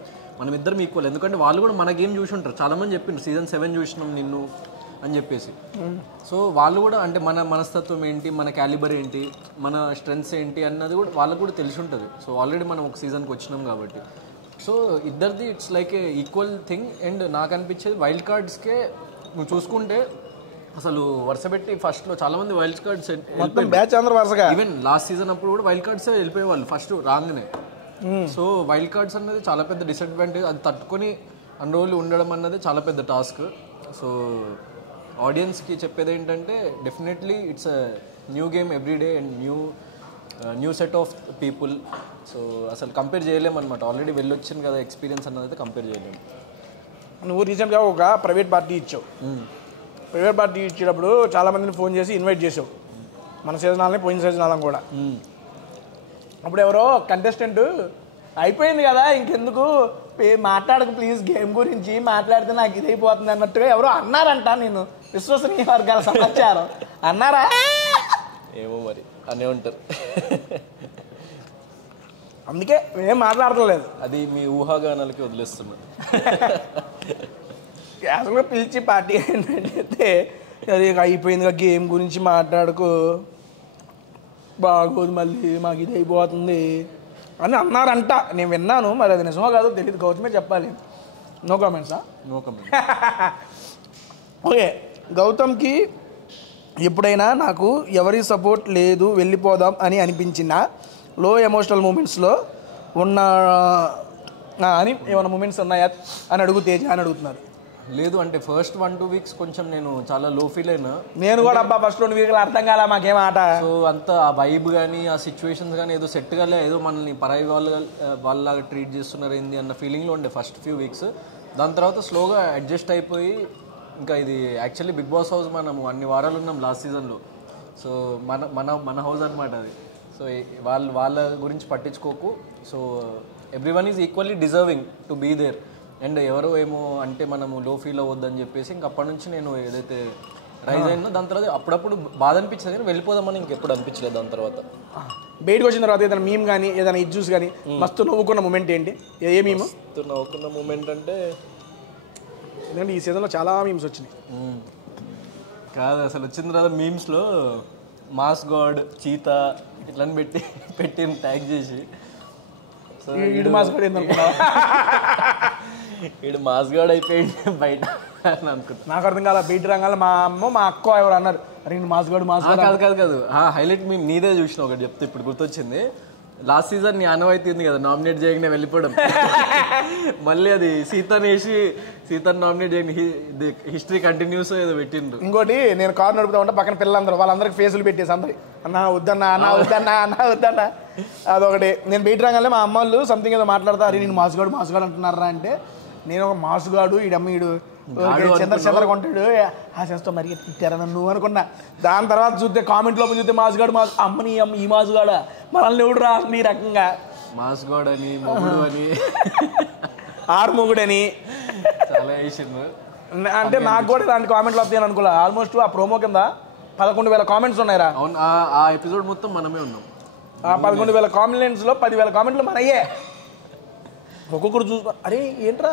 మనం ఇద్దరం ఈక్వల్, ఎందుకంటే వాళ్ళు కూడా మన గేమ్ చూసి ఉంటారు. చాలామంది చెప్పిండ్రు Season 7 చూసినాం నిన్ను అని చెప్పేసి. సో వాళ్ళు కూడా అంటే మన మనస్తత్వం ఏంటి, మన క్యాలిబర్ ఏంటి, మన స్ట్రెంగ్స్ ఏంటి అన్నది కూడా వాళ్ళకు కూడా తెలిసి ఉంటుంది. సో ఆల్రెడీ మనం ఒక సీజన్కి వచ్చినాం కాబట్టి సో ఇద్దరిది it's like A equal thing. And నాకు అనిపించేది వైల్డ్ కార్డ్స్కే నువ్వు చూసుకుంటే అసలు వరుస పెట్టి ఫస్ట్లో చాలామంది wild cards even last season అప్పుడు కూడా వైల్డ్ కార్డ్స్ వెళ్ళిపోయేవాళ్ళు ఫస్ట్ రాగానే. సో వైల్డ్ కార్డ్స్ అన్నది చాలా పెద్ద డిసడ్వాంటేజ్. అది తట్టుకొని అన్ని రోజులు ఉండడం అన్నది చాలా పెద్ద టాస్క్. సో ఆడియన్స్కి చెప్పేది ఏంటంటే definitely it's a new game everyday and new set of people. So అసలు కంపేర్ చేయలేమన్నమాట. ఆల్రెడీ వెళ్ళొచ్చింది కదా ఎక్స్పీరియన్స్ అన్నది అయితే కంపేర్ చేయలేము. నువ్వు రీసెంట్గా ఒక ప్రైవేట్ పార్టీ ఇచ్చావు. ప్రైవేట్ పార్టీ ఇచ్చేటప్పుడు చాలామందిని ఫోన్ చేసి ఇన్వైట్ చేసావు, మన సీజనాలని పోయిన సీజనాలను కూడా. అప్పుడు ఎవరో కంటెస్టెంట్ అయిపోయింది కదా ఇంకెందుకు మాట్లాడకు ప్లీజ్, గేమ్ గురించి మాట్లాడితే నాకు ఇదైపోతుంది అన్నట్టుగా ఎవరో అన్నారంట. నేను విశ్వసనీయ వర్గాల సమాచారం అన్నారా? ఏమో మరి అనే ఉంటారు. అందుకే ఏం మాట్లాడలేదు. అది మీ ఊహాగానాలకి వదిలేస్తున్నాను. క్యాజువల్గా పిలిచి పార్టీ ఏంటంటే అది అయిపోయిందిగా గేమ్ గురించి మాట్లాడుకో బాగోదు మళ్ళీ మాకు ఇది అయిపోతుంది అని అన్నారంట. నేను విన్నాను, మరి అది నిజమో కాదో తెలియదు. గౌతమే చెప్పాలి. నో కామెంట్సా? No comment. ఓకే, గౌతమ్కి ఎప్పుడైనా నాకు ఎవరి సపోర్ట్ లేదు వెళ్ళిపోదాం అని అనిపించిన లో ఎమోషనల్ మూమెంట్స్లో ఉన్న అని ఏమైనా మూమెంట్స్ ఉన్నాయా అని అడుగు తేజ అని అడుగుతున్నారు. లేదు అంటే ఫస్ట్ 1-2 weeks కొంచెం నేను చాలా లో ఫీల్ అయినా. నేను కూడా అబ్బా ఫస్ట్ 2 weeks అర్థం కాలే మాకేం ఆట. సో అంత ఆ వైబ్ కానీ ఆ సిచ్యువేషన్స్ కానీ ఏదో సెట్ కాలే, ఏదో మనల్ని పరాయి వాళ్ళలాగా ట్రీట్ చేస్తున్నారు ఏంది అన్న ఫీలింగ్లో ఉండే ఫస్ట్ ఫ్యూ వీక్స్. దాని తర్వాత స్లోగా అడ్జస్ట్ అయిపోయి ఇంకా ఇది యాక్చువల్లీ బిగ్ బాస్ హౌస్ మనము అన్ని వారాలు ఉన్నాం లాస్ట్ సీజన్లో. సో మన మన మన హౌస్ అనమాట అది. సో వాళ్ళ గురించి పట్టించుకోకు. So everyone is equally deserving to be there. And ఎవరో ఏమో అంటే మనము లో ఫీల్ అవ్వద్దని చెప్పేసి ఇంక అప్పటి నుంచి నేను ఏదైతే రైజ్ అయినా దాని తర్వాత అప్పుడప్పుడు బాధ అనిపించింది కానీ వెళ్ళిపోదామని ఇంకెప్పుడు అనిపించలేదు. దాని తర్వాత బయటకు వచ్చిన తర్వాత ఏదైనా మీమ్ కానీ ఏదైనా ఇజ్యూస్ కానీ మస్తు నవ్వుకున్న మూమెంట్ ఏంటి? ఏ మీమ్ నవ్వుకున్న మూమెంట్ అంటే ఎందుకంటే ఈ సీజన్లో చాలా మీమ్స్ వచ్చినాయి. కాదు అసలు వచ్చిన తర్వాత మీమ్స్లో మాస్ గాడ్ చీతా ఇట్లని పెట్టి ట్యాగ్ చేసి ఈడు మాస్ గాడ్ ఏందనుకున్నావా? ఈడు మాస్ గాడ్ అయిపోయింది బయట అని అనుకుంటా. నాకు అర్థం కాల. బయట రంగాల మా అమ్మ మా అక్క ఎవరు అన్నారు, అరే మాస్ గాడ్ కాదు హైలైట్ మేము నీదే చూసిన ఒకటి చెప్తే ఇప్పుడు గుర్తొచ్చింది. లాస్ట్ సీజన్ నీ ఆనవాయితీ ఉంది కదా నామినేట్ చేయగానే వెళ్ళిపోవడం. మళ్ళీ అది సీతను నామినేట్ చేయని హిస్టరీ కంటిన్యూస్ ఏదో పెట్టిండ్రు. ఇంకోటి నేను కారు నడుపుతా ఉంటే పక్కన పిల్లలందరూ వాళ్ళందరికి ఫేసులు పెట్టేసి అందరి అన్నా వద్దన్నా అన్నా వద్దన్నా అన్నా వద్దన్నా అదొకటి. నేను బయట రాగానే మా అమ్మ వాళ్ళు సంథింగ్ ఏదో మాట్లాడతారు, నేను మాసుగాడు అంటున్నారా అంటే నేను ఒక మాసుగాడు ఈడమ్మ ఈడు చంద్ర కొంటాడు ఆ చేస్తా మరి తిట్టారా నన్ను అనుకున్నా. దాని తర్వాత చూస్తే కామెంట్ లోపల చూస్తే మాసుగాడు అమ్మని ఈ మాసుగాడ మనల్ని ఎవడు రా ఈ రకంగా మాసుగాడు అని మొగుడు అని ఆరుమొగుడని చాలా వేసిండ్రు. అంటే నాకు కూడా ఇలాంటి కామెంట్లు వస్తాయని అనుకోలే. ఆల్మోస్ట్ ఆ ప్రోమో కింద 11,000 కామెంట్స్ ఉన్నాయిరా. అవును ఆ ఎపిసోడ్ మొత్తం మనమే ఉన్నాం. ఆ 11,000 కామెంట్స్లో 10,000 కామెంట్లు మనయ్యే. ఒక్కొక్కరు చూసుకో అరే ఏంట్రా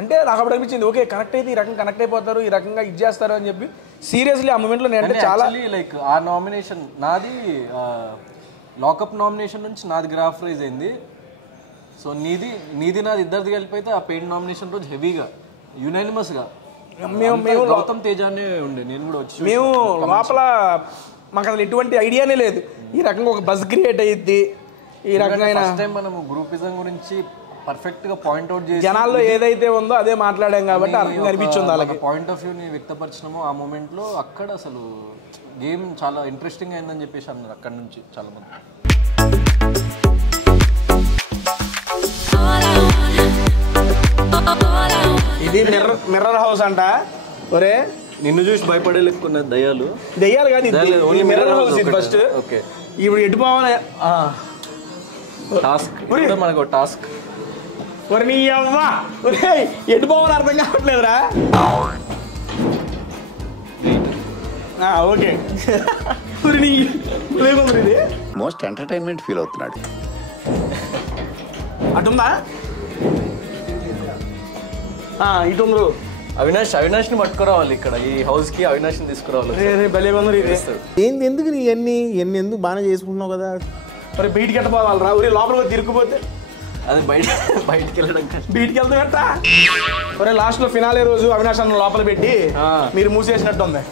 అంటే నాకు అప్పుడు అనిపించింది ఓకే కనెక్ట్ అయితే ఈ రకంగా కనెక్ట్ అయిపోతారు ఈ రకంగా ఇది చేస్తారు అని చెప్పి సీరియస్లీ ఆ మూమెంట్లో నేను అంటే చాలా లైక్ ఆ నామినేషన్ నాది లాకప్ నామినేషన్ నుంచి నాది గ్రాఫ్ రైజ్ అయింది. సో నీది నాది ఇద్దరిది కలిపితే ఆ పెయిన్ నామినేషన్ రోజు హెవీగా యునానిమస్గా మేము గౌతమ్ తేజానే ఉండే. నేను కూడా వచ్చి మేము లోపల మాకు అసలు ఎటువంటి ఐడియానే లేదు ఈ రకంగా ఒక బజ్ క్రియేట్ అయ్యిద్ది ఈ రకంగా. మనము గ్రూపిజం గురించి పర్ఫెక్ట్ గా పాయింట్ అవుట్ చేసి జనాల్లో ఏదైతే ఉందో అదే మాట్లాడాం కాబట్టి అర్థం అనిపించింది వాళ్ళకి. పాయింట్ ఆఫ్ వ్యూని వ్యక్తపరిచినామో ఆ మూమెంట్ లో అక్కడ అసలు గేమ్ చాలా ఇంట్రెస్టింగ్ అయిందని చెప్పేసి అన్నారు అక్కడ నుంచి చాలా మంది. ఇది మిర్రర్ హౌస్ అంట. ఒరే నిన్ను చూసి భయపడే లెక్కున్న దయ్యాలు దెయ్యాలు కానీ మిర్రర్ హౌస్ ఇది ఫస్ట్. ఓకే ఇప్పుడు ఎటు పోవాలి? టాస్క్ మనకు టాస్క్. ఒరే నీ అవ్వా, ఒరే ఎటు పోవాలి అర్థం కావట్లేదురా. ఓకే ఇది మోస్ట్ ఎంటర్టైన్మెంట్ ఫీల్ అవుతున్నాడు. అటుందా? ఇటు ఉందరు. అవినాష్ని పట్టుకురావాలి ఇక్కడ ఈ హౌస్ కి. అవినాష్ని తీసుకురావాలి. భలే కొందరు ఇది. ఏంది ఎందుకు నీ ఎన్ని ఎందుకు బాగానే చేసుకుంటున్నావు కదా. మరి బయటికి ఎట్టపోవాలి రా. ఊరి లోపల తిరిగిపోతే అది బయటికి వెళ్ళడం బయటికి వెళ్తాం ఎట్టా. ఒరే లాస్ట్ లో ఫినాలే రోజు అవినాష్ అన్న లోపల పెట్టి మీరు మూసేసినట్టు ఉంది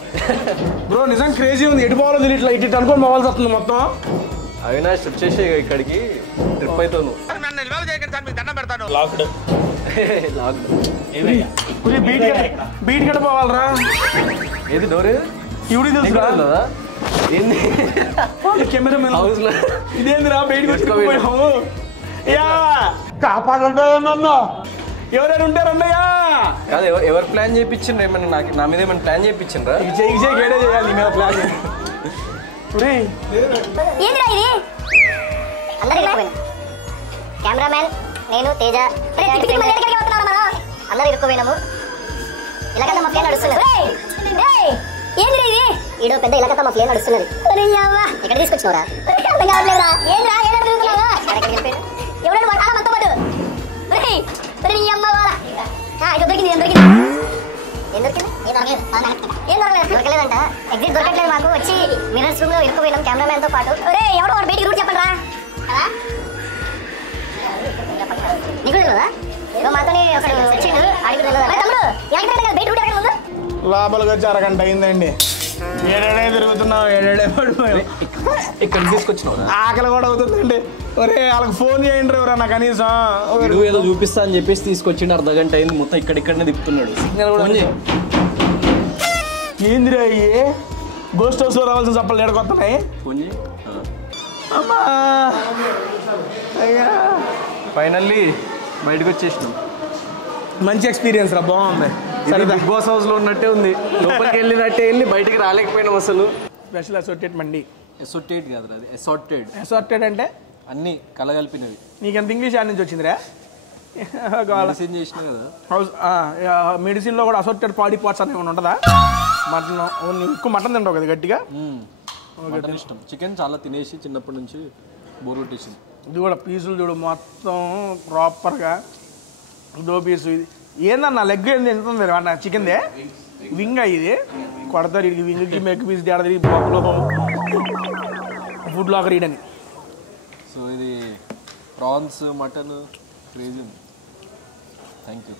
బ్రో. నిజం క్రేజీ ఉంది. ఎటు పోవాలో తెలియట్లా. ఇటు అనుకోని పోవాల్సి వస్తుంది మొత్తం. అవినాష్ వచ్చేసి ఇక్కడికి ట్రిప్ అవుతాను. బీట్ కట్ట పోవాలరా. ఏది డోర్ ఇవిడి తెలుసు ఏంది కెమెరా హౌస్ లో ఇదేందిరా బయటకు వచ్చి కాపాడండి నన్ను. ఎవరైనా ఉంటారు అన్నయ్యా? కాదు ఎవరు ప్లాన్ చేయించిండ్రు? ఏమన్నా నాకు నా మీద ఏమైనా ప్లాన్ చేయించిండ్రా? చేయి ఏడే చేయాలి మీద ప్లాన్. కెమెరామెన్ నేను తేజ అందరూ ఇరుక్కుపోయినాము. ఇలాగంతా మా ప్లేన్ నడుస్తున్నది. ఈడో పెద్ద ఇలాగంతా మా ప్లేన్ నడుస్తున్నది. ఇక్కడ తీసుకొచ్చినవరా? ఎవరైనా మనతో పాటు దొరికింది. దొరకలేదంట. ఎగ్జిట్ దొరకట్లేదు మాకు. వచ్చి మిర్రర్స్ రూమ్ లో ఇరుక్కుపోయినాం కెమెరామెన్ తో పాటు. ఎవడో వాడు బయటికి రూట్ చెప్పండి రా. నీకు కదా మాతోనే ఒకడు వచ్చిండు. లోపలికి వచ్చి అరగంట అయిందండి. ఏడేడే తిరుగుతున్నావు. ఏడేడే పడిపోయావు. ఇక్కడ తీసుకొచ్చినావు. ఆకలి కూడా అవుతుందండి. ఒరే వాళ్ళకి ఫోన్ చేయండి ఎవరన్నా కనీసం. ఏదో చూపిస్తా అని చెప్పేసి తీసుకొచ్చిండు. అర్ధగంట అయింది. మొత్తం ఇక్కడిక్కడనే తిప్పుతున్నాడు. సిగ్నల్ కూడా ఏందిరా అయ్యి గోస్ట్ హౌస్ లో రావాల్సిన చప్పలు ఏడకొస్తున్నాయి. ఫోన్ చేయి. అమ్మా అయ్యా ఫైనల్లీ బయటకు వచ్చేసినాం. మంచి ఎక్స్పీరియన్స్ రా. బాగుంది. సరే బిగ్ బాస్ హౌస్ లో ఉన్నట్టే ఉంది. లోపలికి వెళ్ళినట్టే వెళ్ళి బయటికి రాలేకపోయినాం అసలు. స్పెషల్ అసోర్టెడ్ మండి. అసోర్టెడ్ కాదు అది అసార్టెడ్. అసార్టెడ్ అంటే అన్ని కలగలిపినవి. నీకెంత ఇంగ్లీష్ ఆడ నుంచి వచ్చిందిరా? మెడిసిన్ చేసిన కదా హౌస్. మెడిసిన్లో కూడా అసోర్టెడ్ బాడీ పార్ట్స్ అనేవి ఉంటుందా? మటన్ ఎక్కువ మటన్ తింటావు కదా గట్టిగా. మటన్ ఇష్టం. చికెన్ చాలా తినేసి చిన్నప్పటి నుంచి బోర్ కొట్టేసింది. ఇది కూడా పీసులు చూడు మొత్తం ప్రాపర్గా దో పీసు. ఇది ఏందన్నా లెగ్ ఏంది ఎంత ఉంది అన్న? చికెన్దే వింగ్ ఇది కొడతారు. ఇది వింగ్కి మెగ్ పీస్ తేడా బాబులో ఫుడ్ లాకర్ ఈడని. సో ఇది prawns mutton crazy. Thank you.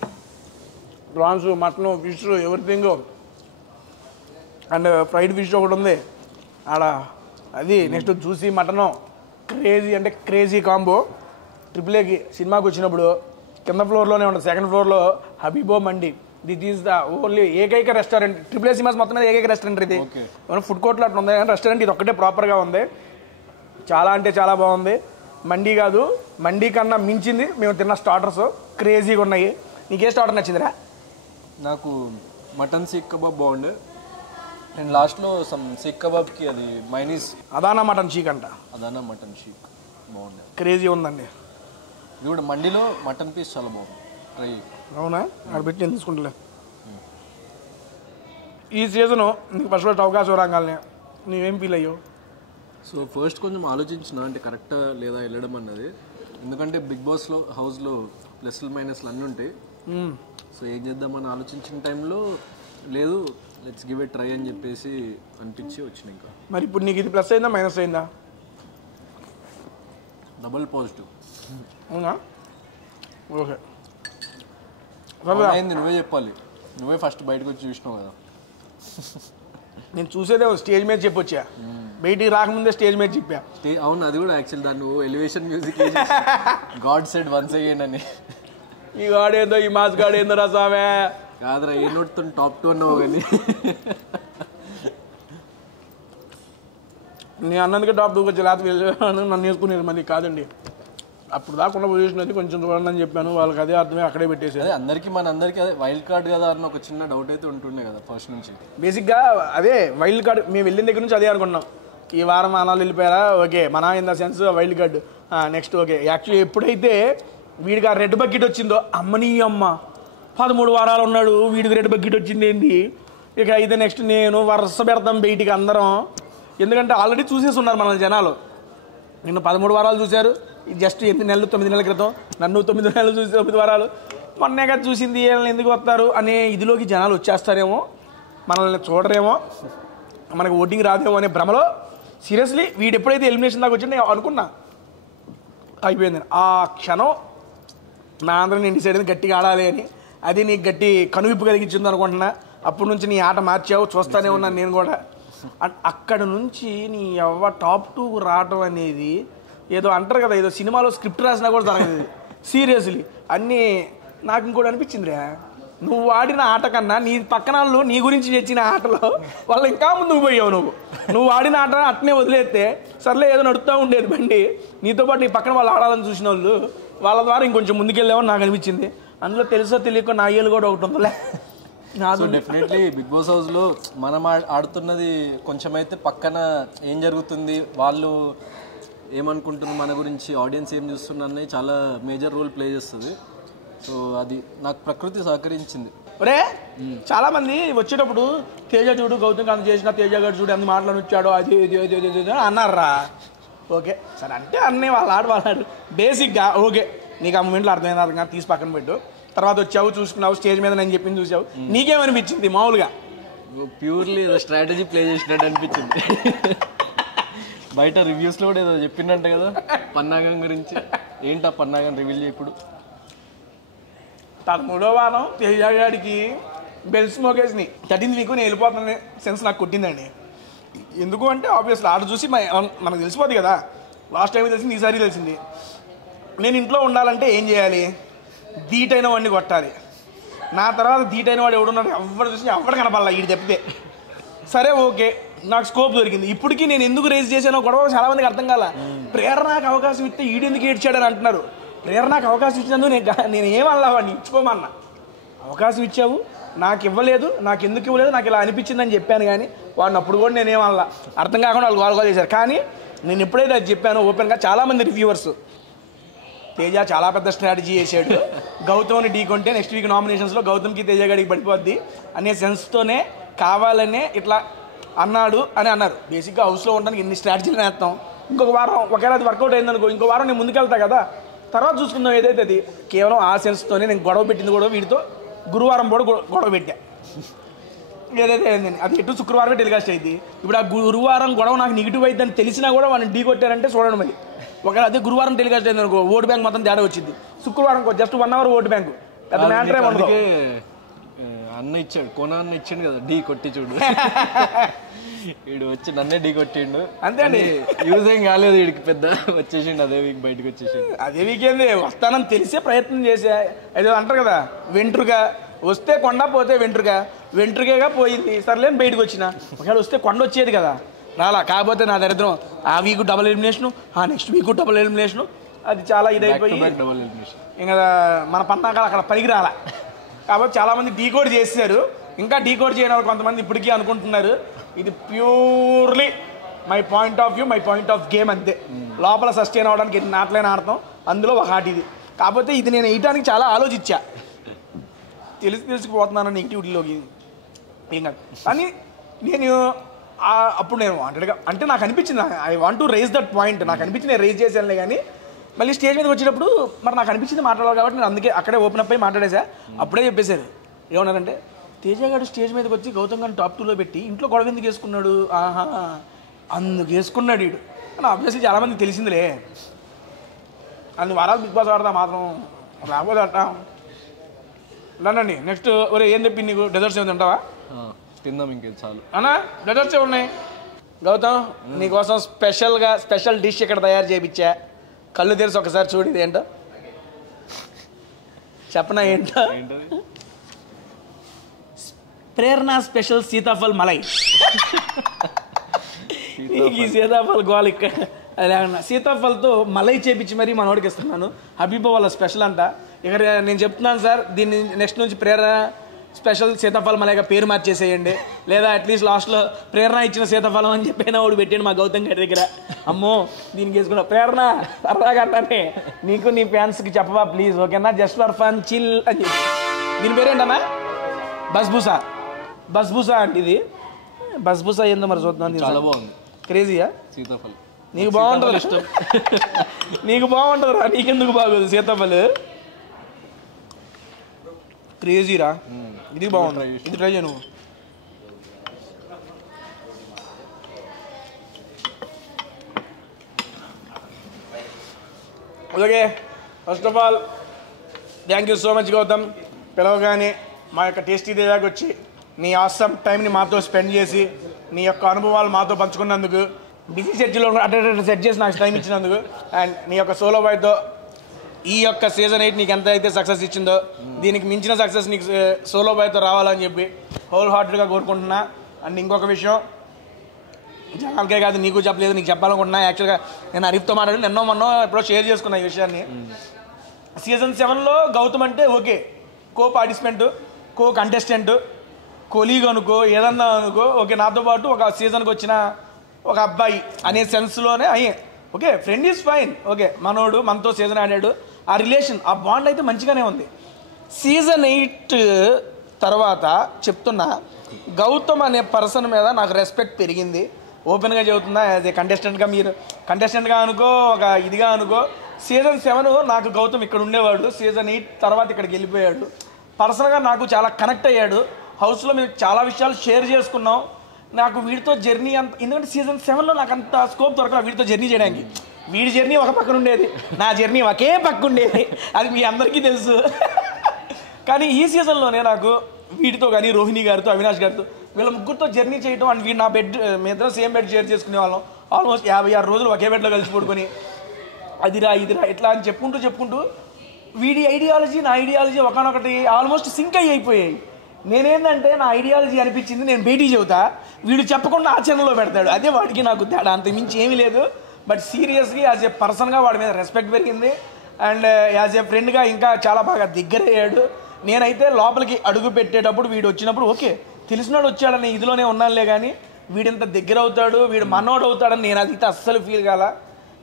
Prawns mutton fish everything. And fried fish ఒకటి ఉంది ఆడ. అది నెక్స్ట్ చూసి మటను క్రేజీ అంటే క్రేజీ కాంబో. ట్రిపుల్-ఏకి సినిమాకి వచ్చినప్పుడు కింద ఫ్లోర్లోనే ఉంటుంది. సెకండ్ ఫ్లోర్లో హబీబో మండి. దిస్ ఈజ్ ద ఓన్లీ ఏకైక రెస్టారెంట్. ట్రిపుల్-ఏ సినిమాస్ మొత్తం మీద ఏకైక రెస్టారెంట్ ఇది. ఫుడ్ కోర్ట్లో అట్లా ఉంది కానీ రెస్టారెంట్ ఇది ఒక్కటే ప్రాపర్గా ఉంది. చాలా అంటే చాలా బాగుంది. మండి కాదు మండి కన్నా మించింది మేము తిన్న స్టార్టర్స్ క్రేజీగా ఉన్నాయి. నీకే స్టార్టర్ నచ్చిందిరా? నాకు మటన్ సీక్ కబాబ్ బాగుండే. నేను లాస్ట్లో సమ్ సీక్ కబాబ్కి అది మైనీస్ అదానా మటన్ చీక్ అంట. అదానా మటన్ షీక్ బాగుండే. క్రేజీ ఉందండి. ఇది కూడా మండిలో మటన్ పీస్ చాలా బాగుంది. ట్రై. అవునా? అక్కడ పెట్టి నేను తీసుకుంటలే. ఈ సీజను నీకు ఫస్ట్ అవకాశం రాగానే నీవేం ఫీల్ అయ్యావు? సో ఫస్ట్ కొంచెం ఆలోచించిన అంటే కరెక్టా లేదా వెళ్ళడం అన్నది. ఎందుకంటే బిగ్ బాస్లో హౌస్లో ప్లస్లు మైనస్లు అన్నీ ఉంటాయి. సో ఏం చేద్దామని ఆలోచించిన టైంలో లేదు లెట్స్ గివ్ ఇట్ ట్రై అని చెప్పేసి అనిపించి వచ్చిన. ఇంకా మరి ఇప్పుడు నీకు ఇది ప్లస్ అయిందా మైనస్ అయిందా? Double positive. అవునా? ఓకే అయింది. నువ్వే చెప్పాలి. నువ్వే ఫస్ట్ బయటకు వచ్చి చూసినావు కదా. నేను చూసేదే స్టేజ్ మీద చెప్పొచ్చా. బయటికి రాకముందే స్టేజ్ మీద చెప్పా. అవును అది కూడా యాక్చువల్ దాన్ని నువ్వు elevation music God said once again అని. ఈ గాడేందో ఈ మాస్ గాడేందో రా సామే. కాదురా ఏ నోట్తో టాప్ 2 అన్నావు కానీ నేను అన్నందుకే టాప్ 2 వచ్చి లేకపోతే నన్ను వేసుకునేది. మళ్ళీ కాదండి అప్పుడు దాకా ఉన్న పొజిషన్ అది కొంచెం చూడండి అని చెప్పాను, వాళ్ళకి అదే అర్థమే అక్కడే పెట్టేసారు. అదే అందరికీ అదే వైల్డ్ కార్డ్ కదా అన్న ఒక చిన్న డౌట్ అయితే ఉంటుండే కదా ఫస్ట్ నుంచి. బేసిక్గా అదే వైల్డ్ కార్డ్ మేము వెళ్ళిన దగ్గర నుంచి అదే అనుకున్నాం, ఈ వారం అనాలు వెళ్ళిపోయారా ఓకే మన in the sense wild card next okay. Actually ఎప్పుడైతే వీడికి ఆ రెడ్ బకెట్ వచ్చిందో అమ్మని అమ్మ 13 వారాలు ఉన్నాడు వీడికి రెడ్ బకెట్ వచ్చింది ఏంటి, ఇక అయితే నెక్స్ట్ నేను వరుస పెడతాం బయటికి అందరం, ఎందుకంటే ఆల్రెడీ చూసేసి ఉన్నారు మన జనాలు. నిన్ను 13 వారాలు చూశారు, జస్ట్ 8 నెలలు 9 నెలల క్రితం, నన్ను 9 నెలలు చూసి 9 వారాలు మొన్నే కదా చూసింది, వీళ్ళని ఎందుకు వస్తారు అనే ఇదిలోకి జనాలు వచ్చేస్తారేమో, మనల్ని చూడరేమో, మనకు ఓటింగ్ రాదేమో అనే భ్రమలో సీరియస్లీ వీడు ఎప్పుడైతే ఎలిమినేషన్ దాకా వచ్చిందో నేను అనుకున్నా అయిపోయింది. ఆ క్షణం నా అందరం నేను డిసైడ్ అయింది గట్టిగా ఆడాలి అని, అది నీకు గట్టి కనువిప్పు కలిగించింది అనుకుంటున్నా. అప్పటి నుంచి నీ ఆట మార్చావు, చూస్తానే ఉన్నాను నేను కూడా. అక్కడ నుంచి నీ టాప్ 2 రావటం అనేది ఏదో అంటారు కదా, ఏదో సినిమాలో స్క్రిప్ట్ రాసినా కూడా జరగదు సీరియస్లీ. అన్నీ నాకు ఇంకోటి అనిపించిందిరా, నువ్వు ఆడిన ఆట కన్నా నీ పక్కన వాళ్ళు నీ గురించి తెచ్చిన ఆటలో వాళ్ళు ఇంకా ముందుకు పోయావు. నువ్వు ఆడిన ఆట అట్నే వదిలేస్తే సర్లే ఏదో నడుస్తూ ఉండేది బండి, నీతో పాటు నీ పక్కన వాళ్ళు ఆడాలని చూసిన వాళ్ళు వాళ్ళ ద్వారా ఇంకొంచెం ముందుకెళ్ళామని నాకు అనిపించింది. అందులో తెలుసో తెలియక నా ఏళ్ళు కూడా ఒకటి ఉందిలే. సో డెఫినెట్లీ బిగ్ బాస్ హౌస్లో మనం ఆడుతున్నది కొంచెం అయితే పక్కన ఏం జరుగుతుంది, వాళ్ళు ఏమనుకుంటున్నారు మన గురించి, ఆడియన్స్ ఏం చూస్తున్నారు అన్నది చాలా మేజర్ రోల్ ప్లే చేస్తుంది. సో అది నాకు ప్రకృతి సహకరించింది. ఒరే చాలా మంది వచ్చేటప్పుడు తేజ చూడు గౌతమ్ కాంత్ చేసిన తేజ గారు చూడు అన్ని మాటలు వచ్చాడు అది అన్నారా, ఓకే సరే అంటే అన్నీ వాళ్ళాడు బేసిక్గా ఓకే. నీకు ఆ మూమెంట్లో అర్థమైనా తీసి పక్కన పెట్టు, తర్వాత వచ్చావు చూసుకున్నావు స్టేజ్ మీద నేను చెప్పింది చూసావు, నీకేమనిపించింది మామూలుగా? ప్యూర్లీ ఏదో స్ట్రాటజీ ప్లే చేసినట్టు అనిపించింది. బయట రివ్యూస్లో కూడా ఏదో చెప్పిందంట కదా పన్నాగం గురించి, ఏంటా పన్నాగం రివీల్ ఇప్పుడు? 13వ వారం తేజ గారికి బెల్స్ మోకేజ్ని 13th వీక్ నేను వెళ్ళిపోతున్న సెన్స్ నాకు కొట్టిందండి. ఎందుకు అంటే ఆబ్వియస్లీ ఆడ చూసి మనకు తెలిసిపోద్ది కదా, లాస్ట్ టైం తెలిసింది ఈసారి తెలిసింది. నేను ఇంట్లో ఉండాలంటే ఏం చేయాలి, ధీటైన వాడిని కొట్టాలి. నా తర్వాత ధీటైన వాడు ఎవడున్నాడు ఎవరు చూసి ఎవరు కనపడాలి వీడు తప్పితే. సరే ఓకే నాకు స్కోప్ దొరికింది. ఇప్పటికీ నేను ఎందుకు రేస్ చేశానో గొడవ చాలా మందికి అర్థం కాల. ప్రేరణకు అవకాశం ఇస్తే ఈడు ఎందుకు ఏడ్చాడని అంటున్నారు. ప్రేరణకు అవకాశం ఇచ్చినందుకు నేను ఏమన్నా వాడిని ఇచ్చుకోమన్నా, అవకాశం ఇచ్చావు నాకు ఇవ్వలేదు, నాకు ఎందుకు ఇవ్వలేదు, నాకు ఇలా అనిపించిందని చెప్పాను. కానీ వాడిని అప్పుడు కూడా నేనేమన్నా అర్థం కాకుండా వాళ్ళు గోల్ చేశారు. కానీ నేను ఎప్పుడైతే అది చెప్పానో ఓపెన్గా చాలామంది రివ్యూవర్స్ తేజ చాలా పెద్ద స్ట్రాటజీ చేశాడు, గౌతమ్ని ఢీకొంటే నెక్స్ట్ వీక్ నామినేషన్స్లో గౌతమ్కి తేజ గడికి పడిపోద్ది అనే సెన్స్తోనే కావాలనే ఇట్లా అన్నాడు అని అన్నారు. బేసిక్గా హౌస్లో ఉండడానికి ఎన్ని స్ట్రాటజీలు వేస్తాం, ఇంకొక వారం ఒకవేళ అది వర్కౌట్ అయిందనుకో ఇంకో వారం నేను ముందుకెళ్తా కదా, తర్వాత చూసుకుందాం ఏదైతే అది. కేవలం ఆ సెన్స్తోనే నేను గొడవ పెట్టింది కూడా వీడితో గురువారం కూడా గొడవ పెట్టా. ఏదైతే అయిందని అది ఎటు శుక్రవారమే టెలికాస్ట్ అయింది. ఇప్పుడు ఆ గురువారం గొడవ నాకు నెగిటివ్ అయిద్దని తెలిసినా కూడా వాళ్ళని ఢీ కొట్టారంటే చూడండి మరి. ఒకవేళ అదే గురువారం టెలికాస్ట్ అయింది అనుకో ఓటు బ్యాంక్ మొత్తం తేడా వచ్చింది. శుక్రవారం జస్ట్ 1 hour ఓటు బ్యాంకు పెద్ద మ్యాటరే ఉండదు. అన్న ఇచ్చాడు కోన అన్న ఇచ్చాడు కదా ఢీ కొట్టి చూడు, వీడు వచ్చి నన్నే ఢీ కొట్టిండు అంతే అండి. యూజ్ ఏం కాలేదు వీడికి, పెద్ద వచ్చేసిండు అదే వీక్ బయటకు వచ్చేసిండు. అదే వీక్ ఏంది వస్తానని తెలిసే ప్రయత్నం చేసా. ఏదో అంటారు కదా వెంట్రుక వస్తే కొండ పోతే వెంట్రుకగా పోయింది, సర్లేని బయటకు వచ్చిన. ఒకవేళ వస్తే కొండ వచ్చేది కదా రాలా. కాకపోతే నా దరిద్రం ఆ వీక్ డబుల్ ఎలిమినేషను, ఆ నెక్స్ట్ వీక్ డబుల్ ఎలిమినేషను, అది చాలా ఇదైపోయి ఇంకా మన పన్నాకాలు అక్కడ పనికి రాలా. కాబట్టి చాలామంది డీకోడ్ చేశారు, ఇంకా డీకోడ్ చేయని వాళ్ళు కొంతమంది ఇప్పటికీ అనుకుంటున్నారు. ఇది purely my point of view, my point of game అంతే. లోపల సస్టైన్ అవ్వడానికి ఎన్ని ఆటలైనా ఆడతాం, అందులో ఒక ఆట ఇది. కాకపోతే ఇది నేను వేయడానికి చాలా ఆలోచించా, తెలుసుకుపోతున్నాను నెగిటివిటీలోకి ఏం కాదు. కానీ నేను అప్పుడు నేను వాంటెడ్గా అంటే నాకు అనిపించింది, I want to raise that point. నాకు అనిపించింది నేను రేజ్ చేశానులే. కానీ మళ్ళీ స్టేజ్ మీదకి వచ్చేటప్పుడు మరి నాకు అనిపించింది మాట్లాడాలి కాబట్టి నేను అందుకే అక్కడే ఓపెన్ అప్ అయ్యి మాట్లాడేసా. అప్పుడే చెప్పేశారు ఏమన్నారంటే తేజ గారు స్టేజ్ మీదకి వచ్చి గౌతమ్ గారిని టాప్ 2లో పెట్టి ఇంట్లో గొడవ ఎందుకు వేసుకున్నాడు, ఆహా అందుకు వేసుకున్నాడు వీడు అని ఆబ్వియస్లీ చాలామందికి తెలిసిందిలే. అన్ని వారాలు బిగ్ బాస్ ఆడతా మాత్రం రాబోదు అట్ట రండి. నెక్స్ట్ ఒరే ఏం చెప్పి నీకు డెజర్ట్స్ ఏమి తింటావా? తిందాం ఇంకేం చాలు అన్నా. డెజర్ట్స్ ఏమున్నాయి గౌతమ్ నీకోసం స్పెషల్ డిష్ ఇక్కడ తయారు చేయించా. కళ్ళు తెరిచి ఒకసారి చూడు ఇది ఏంటో చెప్పనా ఏంటో. ప్రేరణ స్పెషల్ సీతాఫల్ మలై. నీకు ఈ సీతాఫల్ గోల్ ఇక్కడ అదే సీతాఫల్తో మలై చేపించి మరీ మనోడికి ఇస్తున్నాను. హబీబా వాళ్ళ స్పెషల్ అంట. ఇక నేను చెప్తున్నాను సార్, దీన్ని నెక్స్ట్ నుంచి ప్రేరణ స్పెషల్ సీతాఫలం మలైగా పేరు మార్చేసేయండి. లేదా అట్లీస్ట్ లాస్ట్లో ప్రేరణ ఇచ్చిన సీతాఫలం అని చెప్పిన వాడు పెట్టాడు మా గౌతమ్ గారి దగ్గర. అమ్మో దీనికి వేసుకున్నా ప్రేరణ సరదాగా అంటానే నీకు నీ ఫ్యాన్స్కి చెప్పవా ప్లీజ్, ఓకేనా? జస్ట్ ఫర్ ఫన్ చిల్ అని చెప్పి. దీని పేరేంటమ్మా? బస్బూసా. బస్బూసా అంటే ఇది బస్బూసా ఏందో మరి చూద్దాం. చాలా బాగుంది. క్రేజీయా? సీతాఫలం నీకు బాగుంటుంది ఇష్టం. నీకు బాగుంటుంది రా, నీకెందుకు బాగోదు సీతాఫలం? క్రేజీరా. ఇది బాగుంటుంది, ఇది ట్రై చేయ నువ్వు. Okay, first of all thank you so much Gautam. పిలవగానే మా యొక్క టేస్టీ దేవాకి వచ్చి నీ ఆసమ్ టైంని మాతో స్పెండ్ చేసి నీ యొక్క అనుభవాలు మాతో పంచుకున్నందుకు, బిజీ షెడ్యూల్లో అటు సెట్ చేసి నాకు టైం ఇచ్చినందుకు, అండ్ నీ యొక్క సోలో బాయ్తో ఈ యొక్క సీజన్ 8 నీకు ఎంత అయితే సక్సెస్ ఇచ్చిందో దీనికి మించిన సక్సెస్ నీకు సోలో బాయ్తో రావాలని చెప్పి హోల్ హార్టెడ్గా కోరుకుంటున్నా. అండ్ ఇంకొక విషయం జనాలకే కాదు నీకు చెప్పలేదు, నీకు చెప్పాలనుకుంటున్నా. యాక్చువల్గా నేను హరీఫ్తో మాట్లాడి మొన్నో ఎప్పుడో షేర్ చేసుకున్నా ఈ విషయాన్ని. సీజన్ 7లో గౌతమ్ అంటే ఓకే, కో పార్టిసిపెంట్, కో కంటెస్టెంట్, కొలీగ్ అనుకో, ఏదన్నా అనుకో, ఓకే నాతో పాటు ఒక సీజన్కి వచ్చిన ఒక అబ్బాయి అనే సెన్స్లోనే అయ్యే okay, friend is fine, okay మనోడు మనతో సీజన్ ఆడాడు, ఆ రిలేషన్ ఆ బాండ్ అయితే మంచిగానే ఉంది. సీజన్ 8 తర్వాత చెప్తున్నా, గౌతమ్ అనే పర్సన్ మీద నాకు రెస్పెక్ట్ పెరిగింది. ఓపెన్గా చెబుతున్నా, యాజ్ ఏ కంటెస్టెంట్గా, మీరు కంటెస్టెంట్గా అనుకో, ఒక ఇదిగా అనుకో. సీజన్ 7 నాకు గౌతమ్ ఇక్కడ ఉండేవాడు, సీజన్ 8 తర్వాత ఇక్కడికి వెళ్ళిపోయాడు. పర్సనల్గా నాకు చాలా కనెక్ట్ అయ్యాడు. హౌస్లో మేము చాలా విషయాలు షేర్ చేసుకున్నాం. నాకు వీడితో జర్నీ అంత, ఎందుకంటే సీజన్ 7లో నాకు అంత స్కోప్ దొరకలేదు వీడితో జర్నీ చేయడానికి. వీడి జర్నీ ఒక పక్కన ఉండేది, నా జర్నీ ఒకే పక్క ఉండేది, అది మీ అందరికీ తెలుసు. కానీ ఈ సీజన్లోనే నాకు వీడితో కానీ, రోహిణి గారితో, అవినాష్ గారితో, వీళ్ళ ముగ్గురితో జర్నీ చేయడం. అండ్ వీడు నా బెడ్, మీ ఇద్దరం సేమ్ బెడ్ షేర్ చేసుకునే వాళ్ళం. ఆల్మోస్ట్ 56 రోజులు ఒకే బెడ్లో కలిసి పడుకొని అదిరా ఇదిరా ఇట్లా అని చెప్పుకుంటూ వీడి ఐడియాలజీ నా ఐడియాలజీ ఒకనొకటి ఆల్మోస్ట్ సింక్ అయిపోయాయి. నేనేంటంటే నా ఐడియాలజీ అనిపించింది నేను బయటికి చెబుతా, వీడు చెప్పకుండా ఆచరణలో పెడతాడు. అదే వాడికి నాకు తేడా, అంత మించి ఏమీ లేదు. బట్ సీరియస్లీ యాజ్ ఏ పర్సన్గా వాడి మీద రెస్పెక్ట్ పెరిగింది. అండ్ యాజ్ ఏ ఫ్రెండ్గా ఇంకా చాలా బాగా దగ్గరయ్యాడు. నేనైతే లోపలికి అడుగు పెట్టేటప్పుడు వీడు వచ్చినప్పుడు ఓకే తెలిసినాడు వచ్చాడని ఇదిలోనే ఉన్నానులే, కానీ వీడింత దగ్గర అవుతాడు, వీడు మనోడు అవుతాడని నేను అది అస్సలు ఫీల్ కాల.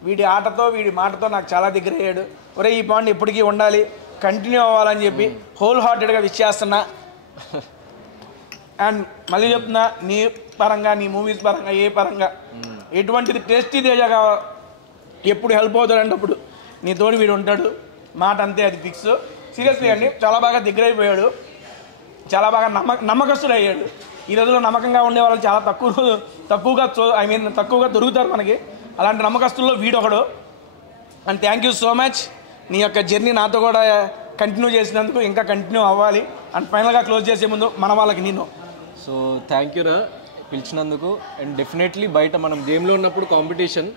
వీడి ఆటతో వీడి మాటతో నాకు చాలా దగ్గర అయ్యాడు. ఒరే ఈ బాండ్ ఎప్పటికీ ఉండాలి, కంటిన్యూ అవ్వాలని చెప్పి హోల్ హార్టెడ్గా విష్ చేస్తున్నా. అండ్ మళ్ళీ చెప్తున్నా, నీ పరంగా, నీ మూవీస్ పరంగా, ఏ పరంగా ఎటువంటిది టేస్టీ తేజగా ఎప్పుడు హెల్ప్ అవుతాడంటే అప్పుడు నీ తోడు వీడు ఉంటాడు. మాట అంతే, అది ఫిక్స్. సీరియస్లీ అండి, చాలా బాగా దగ్గర అయిపోయాడు, చాలా బాగా నమ్మకస్తుడు అయ్యాడు. ఈ రోజుల్లో నమ్మకంగా ఉండే వాళ్ళు చాలా తక్కువగా దొరుకుతారు మనకి. అలాంటి నమ్మకస్తుల్లో వీడొకడు. And thank you so much. నీ యొక్క జర్నీ నాతో కూడా కంటిన్యూ చేసినందుకు, ఇంకా కంటిన్యూ అవ్వాలి. అండ్ ఫైనల్గా క్లోజ్ చేసే ముందు మన వాళ్ళకి నేను సో థ్యాంక్ యూ రా పిలిచినందుకు. అండ్ డెఫినెట్లీ బయట మనం గేమ్లో ఉన్నప్పుడు కాంపిటీషన్,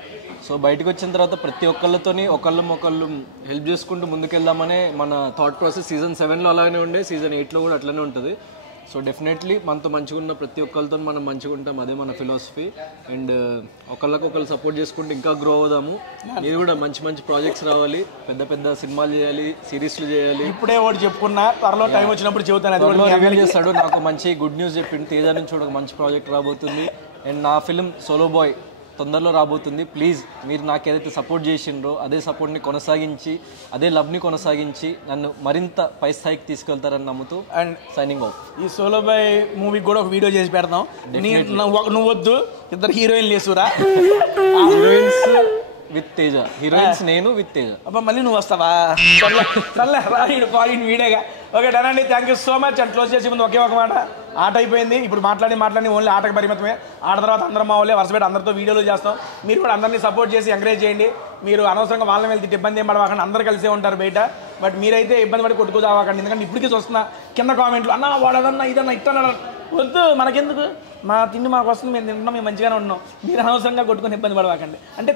సో బయటకు వచ్చిన తర్వాత ప్రతి ఒక్కళ్ళతోని ఒకళ్ళు హెల్ప్ చేసుకుంటూ ముందుకెళ్దామనే మన థాట్ ప్రాసెస్. సీజన్ 7లో అలానే ఉండే, సీజన్ 8లో కూడా అట్లనే ఉంటుంది. సో డెఫినెట్లీ మనతో మంచిగా ఉన్న ప్రతి ఒక్కరితో మనం మంచిగా ఉంటాం, అదే మన ఫిలాసఫీ. అండ్ ఒకళ్ళు సపోర్ట్ చేసుకుంటూ ఇంకా గ్రో అవుదాము. మీరు కూడా మంచి ప్రాజెక్ట్స్ రావాలి, పెద్ద సినిమాలు చేయాలి, సిరీస్లు చేయాలి. ఇప్పుడే ఒకటి చెప్పుకున్నా, త్వరలో టైం వచ్చినప్పుడు చెబుతాను. రివీల్ చేస్తాడు. నాకు మంచి గుడ్ న్యూస్ చెప్పిండు, తేజ నుంచి కూడా ఒక మంచి ప్రాజెక్ట్ రాబోతుంది. అండ్ నా ఫిల్మ్ సోలో బాయ్ తొందరలో రాబోతుంది. ప్లీజ్ మీరు నాకు ఏదైతే సపోర్ట్ చేసిండ్రో అదే సపోర్ట్ని కొనసాగించి, అదే లవ్ని కొనసాగించి నన్ను మరింత పై స్థాయికి తీసుకెళ్తారని నమ్ముతూ అండ్ సైనింగ్ ఆఫ్. ఈ సోలో బాయ్ మూవీకి కూడా ఒక వీడియో చేసి పెడతాం. నువ్వు వద్దు, ఇద్దరు హీరోయిన్లు వేసురా. హీరోయిన్స్ విత్ తేజ, హీరోయిన్స్ నేను విత్ తేజ. అబ్బా మళ్ళీ నువ్వు వస్తావా? సర్లే రాయిడు వీడేగా. ఓకే డన్ అండి, thank you so much. And close చేసే ముందు ఒకే ఒక మాట, ఆట అయిపోయింది. ఇప్పుడు మాట్లాడి ఓన్లీ ఆటకు పరిమితమే. ఆట తర్వాత అందరం మా వాళ్ళే వరుసపెట్టి అందరితో వీడియోలు చేస్తాం. మీరు కూడా అందరినీ సపోర్ట్ చేసి ఎంకరేజ్ చేయండి. మీరు అనవసరంగా వాళ్ళని వెళ్తే ఇబ్బంది ఏం పడవాకండి, అందరూ కలిసే ఉంటారు బయట. బట్ మీరైతే ఇబ్బంది పడి కొట్టుకుదావాకండి. ఎందుకంటే ఇప్పటికీ చూస్తున్నా కింద కామెంట్లు, అన్న వాడదన్నా ఇదన్నా ఇట్టన్నా, వద్దు మనకెందుకు, మా తిండి మాకు వస్తుంది, మేము తింటున్నాం, మేము మంచిగానే ఉన్నాం. మీరు అనవసరంగా కొట్టుకొని ఇబ్బంది పడవాకండి. అంటే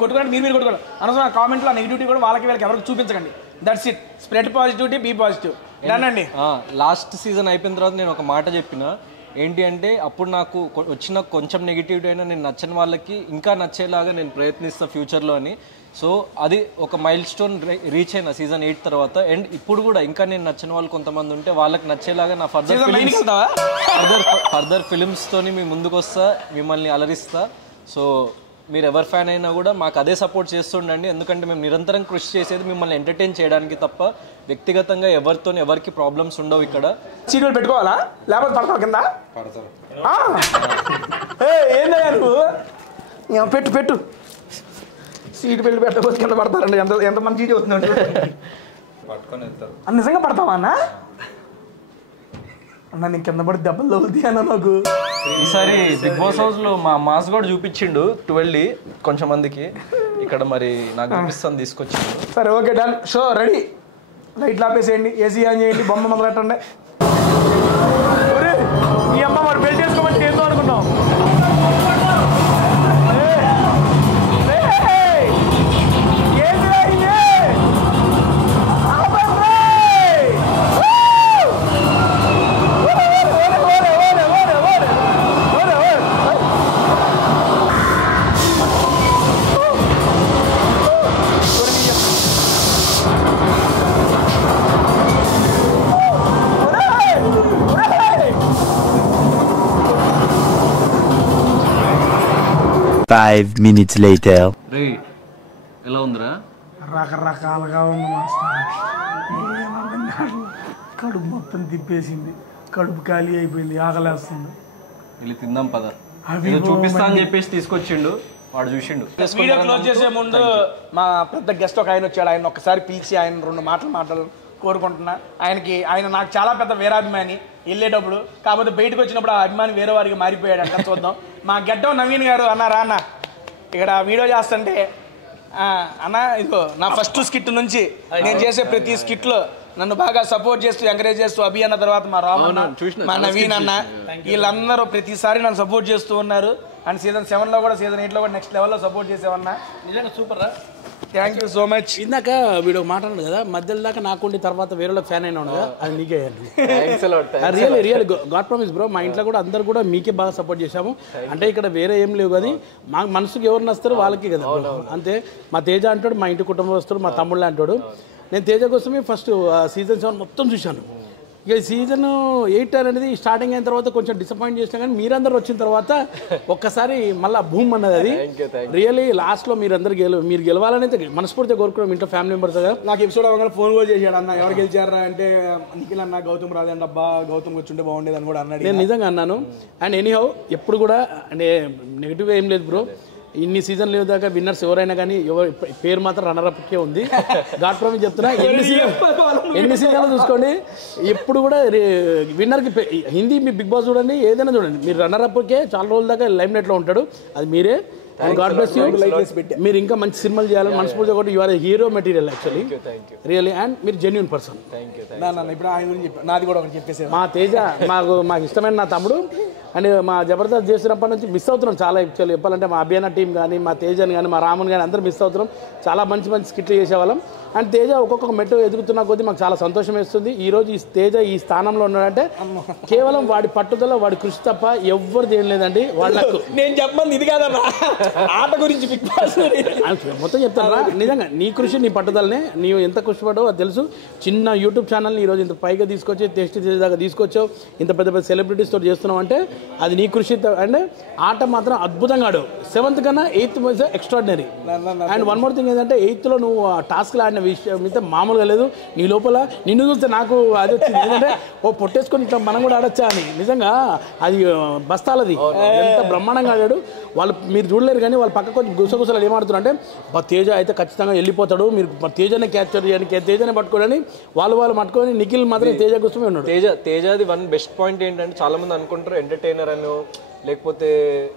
కొట్టుకోండి, మీరు కొట్టుకోండి. అనవసరంగా కామెంట్లో నెగిటివిటీ కూడా వాళ్ళకి ఎవరికి చూపించకండి. That's it. Spread positivity, be positive. అండి లాస్ట్ సీజన్ అయిపోయిన తర్వాత నేను ఒక మాట చెప్పిన, ఏంటి అంటే అప్పుడు నాకు వచ్చిన కొంచెం నెగిటివిటీ అయినా నేను నచ్చని వాళ్ళకి ఇంకా నచ్చేలాగా నేను ప్రయత్నిస్తాను ఫ్యూచర్లో అని. సో అది ఒక మైల్ స్టోన్ రీచ్ అయిన సీజన్ 8 తర్వాత. అండ్ ఇప్పుడు కూడా ఇంకా నేను నచ్చిన వాళ్ళు కొంతమంది ఉంటే వాళ్ళకి నచ్చేలాగా నా ఫర్దర్ ఫిలిమ్స్తోని మీ ముందుకు వస్తా, మిమ్మల్ని అలరిస్తా. సో మీరు ఎవరి ఫ్యాన్ అయినా కూడా మాకు అదే సపోర్ట్ చేస్తుండండి. ఎందుకంటే మేము నిరంతరం కృషి చేసేది మిమ్మల్ని ఎంటర్టైన్ చేయడానికి తప్ప వ్యక్తిగతంగా ఎవరికి ప్రాబ్లమ్స్ ఉండవు. ఇక్కడ సీరియల్ పెట్టుకోవాలా లేకపోతే పడతావు కింద? ఏందయ్యా నువ్వు పెట్టు సీట్ పెళ్లి పెట్టకపోతే కింద పడతారండి. ఎంత మంచి అవుతుందండి. నిజంగా పడతావా అన్న? అన్న నేను కింద పడి దెబ్బలు తగులుతాయి అన్న నాకు. ఈసారి బిగ్ బాస్ హౌస్ లో మా మాస్ కూడా చూపించిండు 12 కొంచెం మందికి. ఇక్కడ మరి నాకు చూపిస్తాను తీసుకొచ్చిండు. సరే ఓకే డన్. Show ready. లైట్లు ఆపేసేయండి, ఏసీ ఆన్ చేయండి, బొమ్మ మొదలెట్టండి. మీ అమ్మ మరి పెళ్లి చేసుకోమంటే ఏందో అనుకున్నాం. Five minutes later. రే ఎలా ఉందిరా? రకరకాలుగా ఉంది మాస్టర్. కడుపు మొత్తం తిప్పేసింది, కడుపు ఖాళీ అయిపోయింది, ఆకలేస్తుంది. వెళ్ళి తిందాం పద. చూపిస్తా అని చెప్పేసి తీసుకొచ్చిండు, వాడు చూసిండు. వీడియో క్లోజ్ చేసే ముందు మా పెద్ద గెస్ట్ ఒక ఆయన వచ్చాడు. ఆయన ఒక్కసారి పిలిచి ఆయన 2 మాటలు కోరుకుంటున్నా. ఆయన నాకు చాలా పెద్ద వీరాభిమాని వెళ్ళేటప్పుడు. కాకపోతే బయటకు వచ్చినప్పుడు ఆ అభిమాని వేరే వారికి మారిపోయాడు అంట. చూద్దాం. మా గెడ్డం నవీన్ గారు అన్నారా అన్న ఇక్కడ వీడియో చేస్తుంటే అన్న ఇదిగో నా ఫస్ట్ స్కిట్ నుంచి నేను చేసే ప్రతి స్కిట్లో నన్ను బాగా సపోర్ట్ చేస్తూ ఎంకరేజ్ చేస్తూ అభి అన్న తర్వాత మా రామన్న, మా నవీన్ అన్న, వీళ్ళందరూ ప్రతిసారి నన్ను సపోర్ట్ చేస్తూ ఉన్నారు. అండ్ సీజన్ 7లో కూడా సీజన్ 8లో కూడా నెక్స్ట్ లెవెల్లో సపోర్ట్ చేసేవన్నా. నిజంగా సూపర్ రా. Thank you so much. ఇందాక వీడు మాట్లాడు కదా, మధ్యలో దాకా నాకుండి తర్వాత వేరే ఫ్యాన్ అయినా కదా, అది నీకే రియల్ గాడ్ ప్రామిస్ బ్రో. మా ఇంట్లో కూడా అందరు కూడా మీకే బాగా సపోర్ట్ చేశాము. అంటే ఇక్కడ వేరే ఏం లేవు కానీ మా మనసుకి ఎవరు నస్తారు వాళ్ళకి కదా అంతే. మా తేజ అంటాడు, మా ఇంటి కుటుంబం వస్తాడు, మా తమ్ముళ్ళు అంటాడు. నేను తేజ కోసమే ఫస్ట్ సీజన్ 7 మొత్తం చూశాను. ఇక సీజన్ 8 అనేది స్టార్టింగ్ అయిన తర్వాత కొంచెం డిసప్పాయింట్ చేసినా కానీ మీరందరూ వచ్చిన తర్వాత ఒక్కసారి మళ్ళీ భూమ్ అన్నది అది. రియల్లీ లాస్ట్లో మీరు గెలవాలని అయితే మనస్ఫూర్తిగా కోరుకున్నాం ఇంట్లో ఫ్యామిలీ మెంబర్స్గా. నాకు ఎపిసోడ్ అవగానే ఫోన్ కూడా చేశాడు అన్న, ఎవరు గెలిచారా అంటే నిఖిల్ అన్న గౌతమ్ రాదండి, అబ్బా గౌతమ్ వచ్చుంటే బాగుండేది అని కూడా అన్నాడు. నేను నిజంగా అన్నాను. అండ్ ఎనీహౌ ఎప్పుడు కూడా అంటే నెగిటివ్గా ఏం లేదు బ్రో. ఇన్ని సీజన్లు దాకా విన్నర్స్ ఎవరైనా కానీ పేరు మాత్రం రన్నర్అప్కే ఉంది. గాడ్ ప్రామిస్ చెప్తున్నా. ఎన్ని సీజన్లు చూసుకోండి, ఎప్పుడు కూడా విన్నర్కి హిందీ మీ బిగ్ బాస్ చూడండి, ఏదైనా చూడండి, మీరు రన్నర్అప్కే చాలా రోజుల దాకా లైమ్ లైట్లో ఉంటాడు, అది మీరే. And God bless you. మీరు ఇంకా మంచి సినిమాలు చేయాలని మనస్ఫూర్తిగా కూడా you are hero material actually really. And మీరు జెన్యూన్ పర్సన్. ఇప్పుడు ఆయన గురించి నాది కూడా ఒకటి చెప్పేసి, మా తేజ మాకు ఇష్టమైన నా తమ్ముడు. అండ్ మా జబర్దస్త్ చేసినప్పటి నుంచి మిస్ అవుతున్నాం చాలా. యాక్చువల్లీ చెప్పాలంటే మా అభియాన టీం కానీ, మా తేజని కానీ, మా రాముని కానీ అందరూ మిస్ అవుతున్నాం. చాలా మంచి స్కిట్లు చేసేవాళ్ళం. అండ్ తేజ ఒక్కొక్క మెట్టు ఎదుగుతున్న కొద్దీ మాకు చాలా సంతోషం వేస్తుంది. ఈరోజు ఈ తేజ ఈ స్థానంలో ఉన్నాడంటే కేవలం వాడి పట్టుదల, వాడి కృషి తప్ప ఎవ్వరిది ఏం లేదండి. వాళ్ళకు నేను చెప్పమని ఇది కాదన్నా, ఆట గురించి బిగ్ బాస్ మొత్తం చెప్తాను. నిజంగా నీ కృషి, నీ పట్టుదలనే, నీవు ఎంత కృషిపడ్డావో అది తెలుసు. చిన్న యూట్యూబ్ ఛానల్ని ఈరోజు ఇంత పైగా తీసుకొచ్చి టెస్ట్ చేసేదాకా తీసుకొచ్చావు, ఇంత పెద్ద పెద్ద సెలబ్రిటీస్తో చేస్తున్నావు అంటే అది నీ కృషి. అండ్ ఆట మాత్రం అద్భుతంగా ఆడు. 7th కన్నా 8th was extraordinary. And one more thing ఏంటంటే 8thలో నువ్వు టాస్క్లు ఆడిన విషయం అయితే మామూలుగా లేదు. నీ లోపల నిన్ను చూస్తే నాకు అది వచ్చింది, ఎందుకంటే పొట్టేసుకొని ఇట్లా మనం కూడా ఆడొచ్చా అని. నిజంగా అది బస్తాలది ఎంత బ్రహ్మాండంగా ఆడాడు. వాళ్ళు మీరు చూడలేరు కానీ వాళ్ళు పక్క కొంచెం గుసగుసలు ఏమాడుతున్నారు అంటే తేజ అయితే ఖచ్చితంగా వెళ్ళిపోతాడు, మీరు తేజనే క్యాప్చర్ చేయడానికి, తేజనే పట్టుకోవాలని వాళ్ళు పట్టుకొని నిఖిల్ మాత్రం తేజ కోసమే ఉన్నాడు. తేజది వన్ బెస్ట్ పాయింట్ ఏంటంటే చాలా మంది అనుకుంటారు ఎంటర్టైనర్ అని, లేకపోతే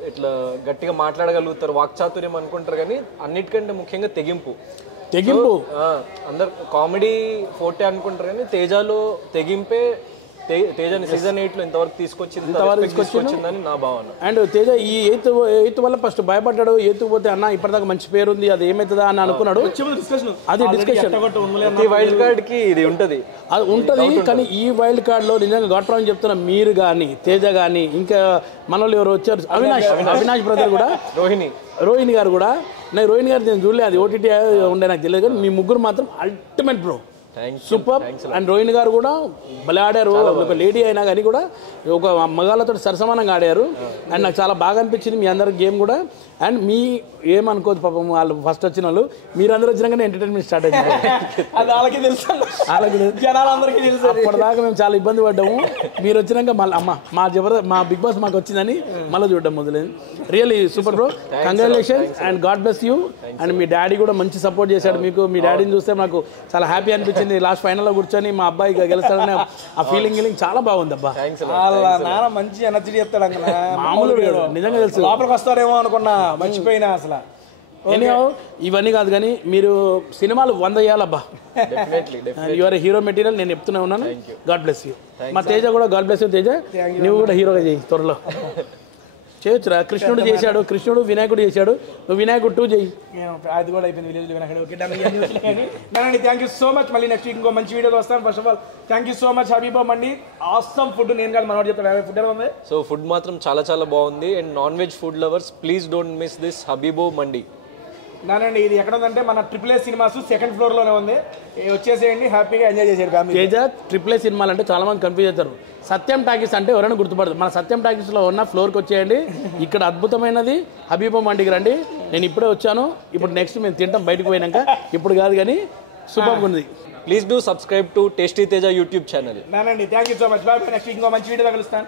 ఇట్లా గట్టిగా మాట్లాడగలుగుతారు, వాక్చాతుర్యం అనుకుంటారు. కానీ అన్నిటికంటే ముఖ్యంగా తెగింపు. అందరు కామెడీ ఫోర్టే అనుకుంటారు కానీ తేజాలో తెగింపే తేజని సీజన్ 8 లో ఇంతవరకు తీసుకొచ్చిందని నా భావన. అండ్ తేజ ఈ ఎయిత్ వల్ల ఫస్ట్ భయపడ్డాడు, ఎయిత్ పోతే అన్న ఇప్పటిదాకా మంచి పేరు ఉంది, అది ఏమవుతుందా అని అనుకున్నాడు. అది డిస్కషన్ వైల్డ్ కార్డ్ కి ఇది ఉంటది కానీ ఈ వైల్డ్ కార్డ్ లో నిజంగా గాడ్ ప్రాబ్లం చెప్తున్నా, మీరు కానీ తేజ కానీ ఇంకా మనలో ఎవరు వచ్చారు, అవినాష్ బ్రదర్ కూడా, రోహిణి గారు కూడా. నేను రోహిణి గారు నేను చూడలేదు, అది ఓటీటీ ఉండే నాకు తెలియదు, కానీ మీ ముగ్గురు మాత్రం ultimate bro, super. And Rohini గారు కూడా భలే ఆడారు, ఒక లేడీ అయినా కానీ కూడా ఒక మగాళ్ళతో సరసమానంగా ఆడారు. అండ్ నాకు చాలా బాగా అనిపించింది మీ అందరి గేమ్ కూడా. అండ్ మీ ఏమనుకోదు పాపం, వాళ్ళు ఫస్ట్ వచ్చిన వాళ్ళు మీరందరూ వచ్చినాకనే ఎంటర్టైన్మెంట్ స్టార్ట్ అయింది. వాళ్ళకి తెలుసు, జనాలందరికీ తెలుసు. అప్పటిదాకా మేము చాలా ఇబ్బంది పడ్డాము, మీరు వచ్చినాక మళ్ళీ అమ్మ మా బిగ్ బాస్ మాకు వచ్చిందని మళ్ళీ చూడడం మొదలైంది. Really super bro, congratulations and God bless you. And me daddy కూడా మంచి సపోర్ట్ చేశాడు మీకు. మీ డాడీని చూస్తే నాకు చాలా హ్యాపీ అనిపించింది. లాస్ట్ ఫైనల్లో కూర్చొని మా అబ్బాయి గెలుస్తాడని ఆ ఫీలింగ్ చాలా బాగుంది అబ్బా. నాన్న మంచి ఎనర్జీ చెప్తాడు అంక, మామూలు నిజంగా తెలుసు. లోపలికి వస్తారేమో అనుకున్నా, మర్చిపోయినా అసలు. ఇవన్నీ కాదు కానీ మీరు సినిమాలు 100 చేయాలబ్బా. యువర్ హీరో మెటీరియల్, నేను చెప్తూనే ఉన్నాను. God bless you. మా తేజ కూడా గాడ్ బ్లెస్ యూ. తేజ నువ్వు కూడా హీరోగా చేయి త్వరలో. చేయొచ్చురా, కృష్ణుడు చేశాడు, కృష్ణుడు వినాయకుడు చేశాడు, నువ్వు వినాయకుడు 2 చేయి. అది కూడా అయిపోయింది, విలేజ్ వినాయకుడు. Okay done. Thank you so much. మళ్ళీ నెక్స్ట్ వీక్ ఇంకో మంచి వీడియోలో వస్తాను. First of all thank you so much Habiba mandi. Awesome food. నేను కాదు మనోడు చెప్తాను, ఫుడ్ ఎలా ఉంది? సో ఫుడ్ మాత్రం చాలా చాలా బాగుంది. And non veg food lovers please don't miss this Habibo Mandi. నానండి ఇది ఎక్కడ ఉందంటే మన AAA సినిమాస్ 2nd ఫ్లోర్ లోనే ఉంది. వచ్చేసేయండి, హ్యాపీగా ఎంజాయ్ చేసేయండి ఫ్యామిలీ. తేజ AAA సినిమాలు అంటే చాలా మంది కన్ఫ్యూజ్ అవుతారు. సత్యం టాకీస్ అంటే ఎవరైనా గుర్తుపడదు. మన సత్యం టాకీస్లో ఉన్న ఫ్లోర్కి వచ్చేయండి. ఇక్కడ అద్భుతమైనది హబీబా మండికి రండి. నేను ఇప్పుడే వచ్చాను, ఇప్పుడు నెక్స్ట్ మేము తింటాం బయటకు పోయినాక, ఇప్పుడు కాదు కానీ సూపర్గా ఉంది. Please do subscribe to tasty Teja YouTube channel. నానండి thank you so much. Bye. Next week ఇంకో మంచి వీడియో కలుస్తాను.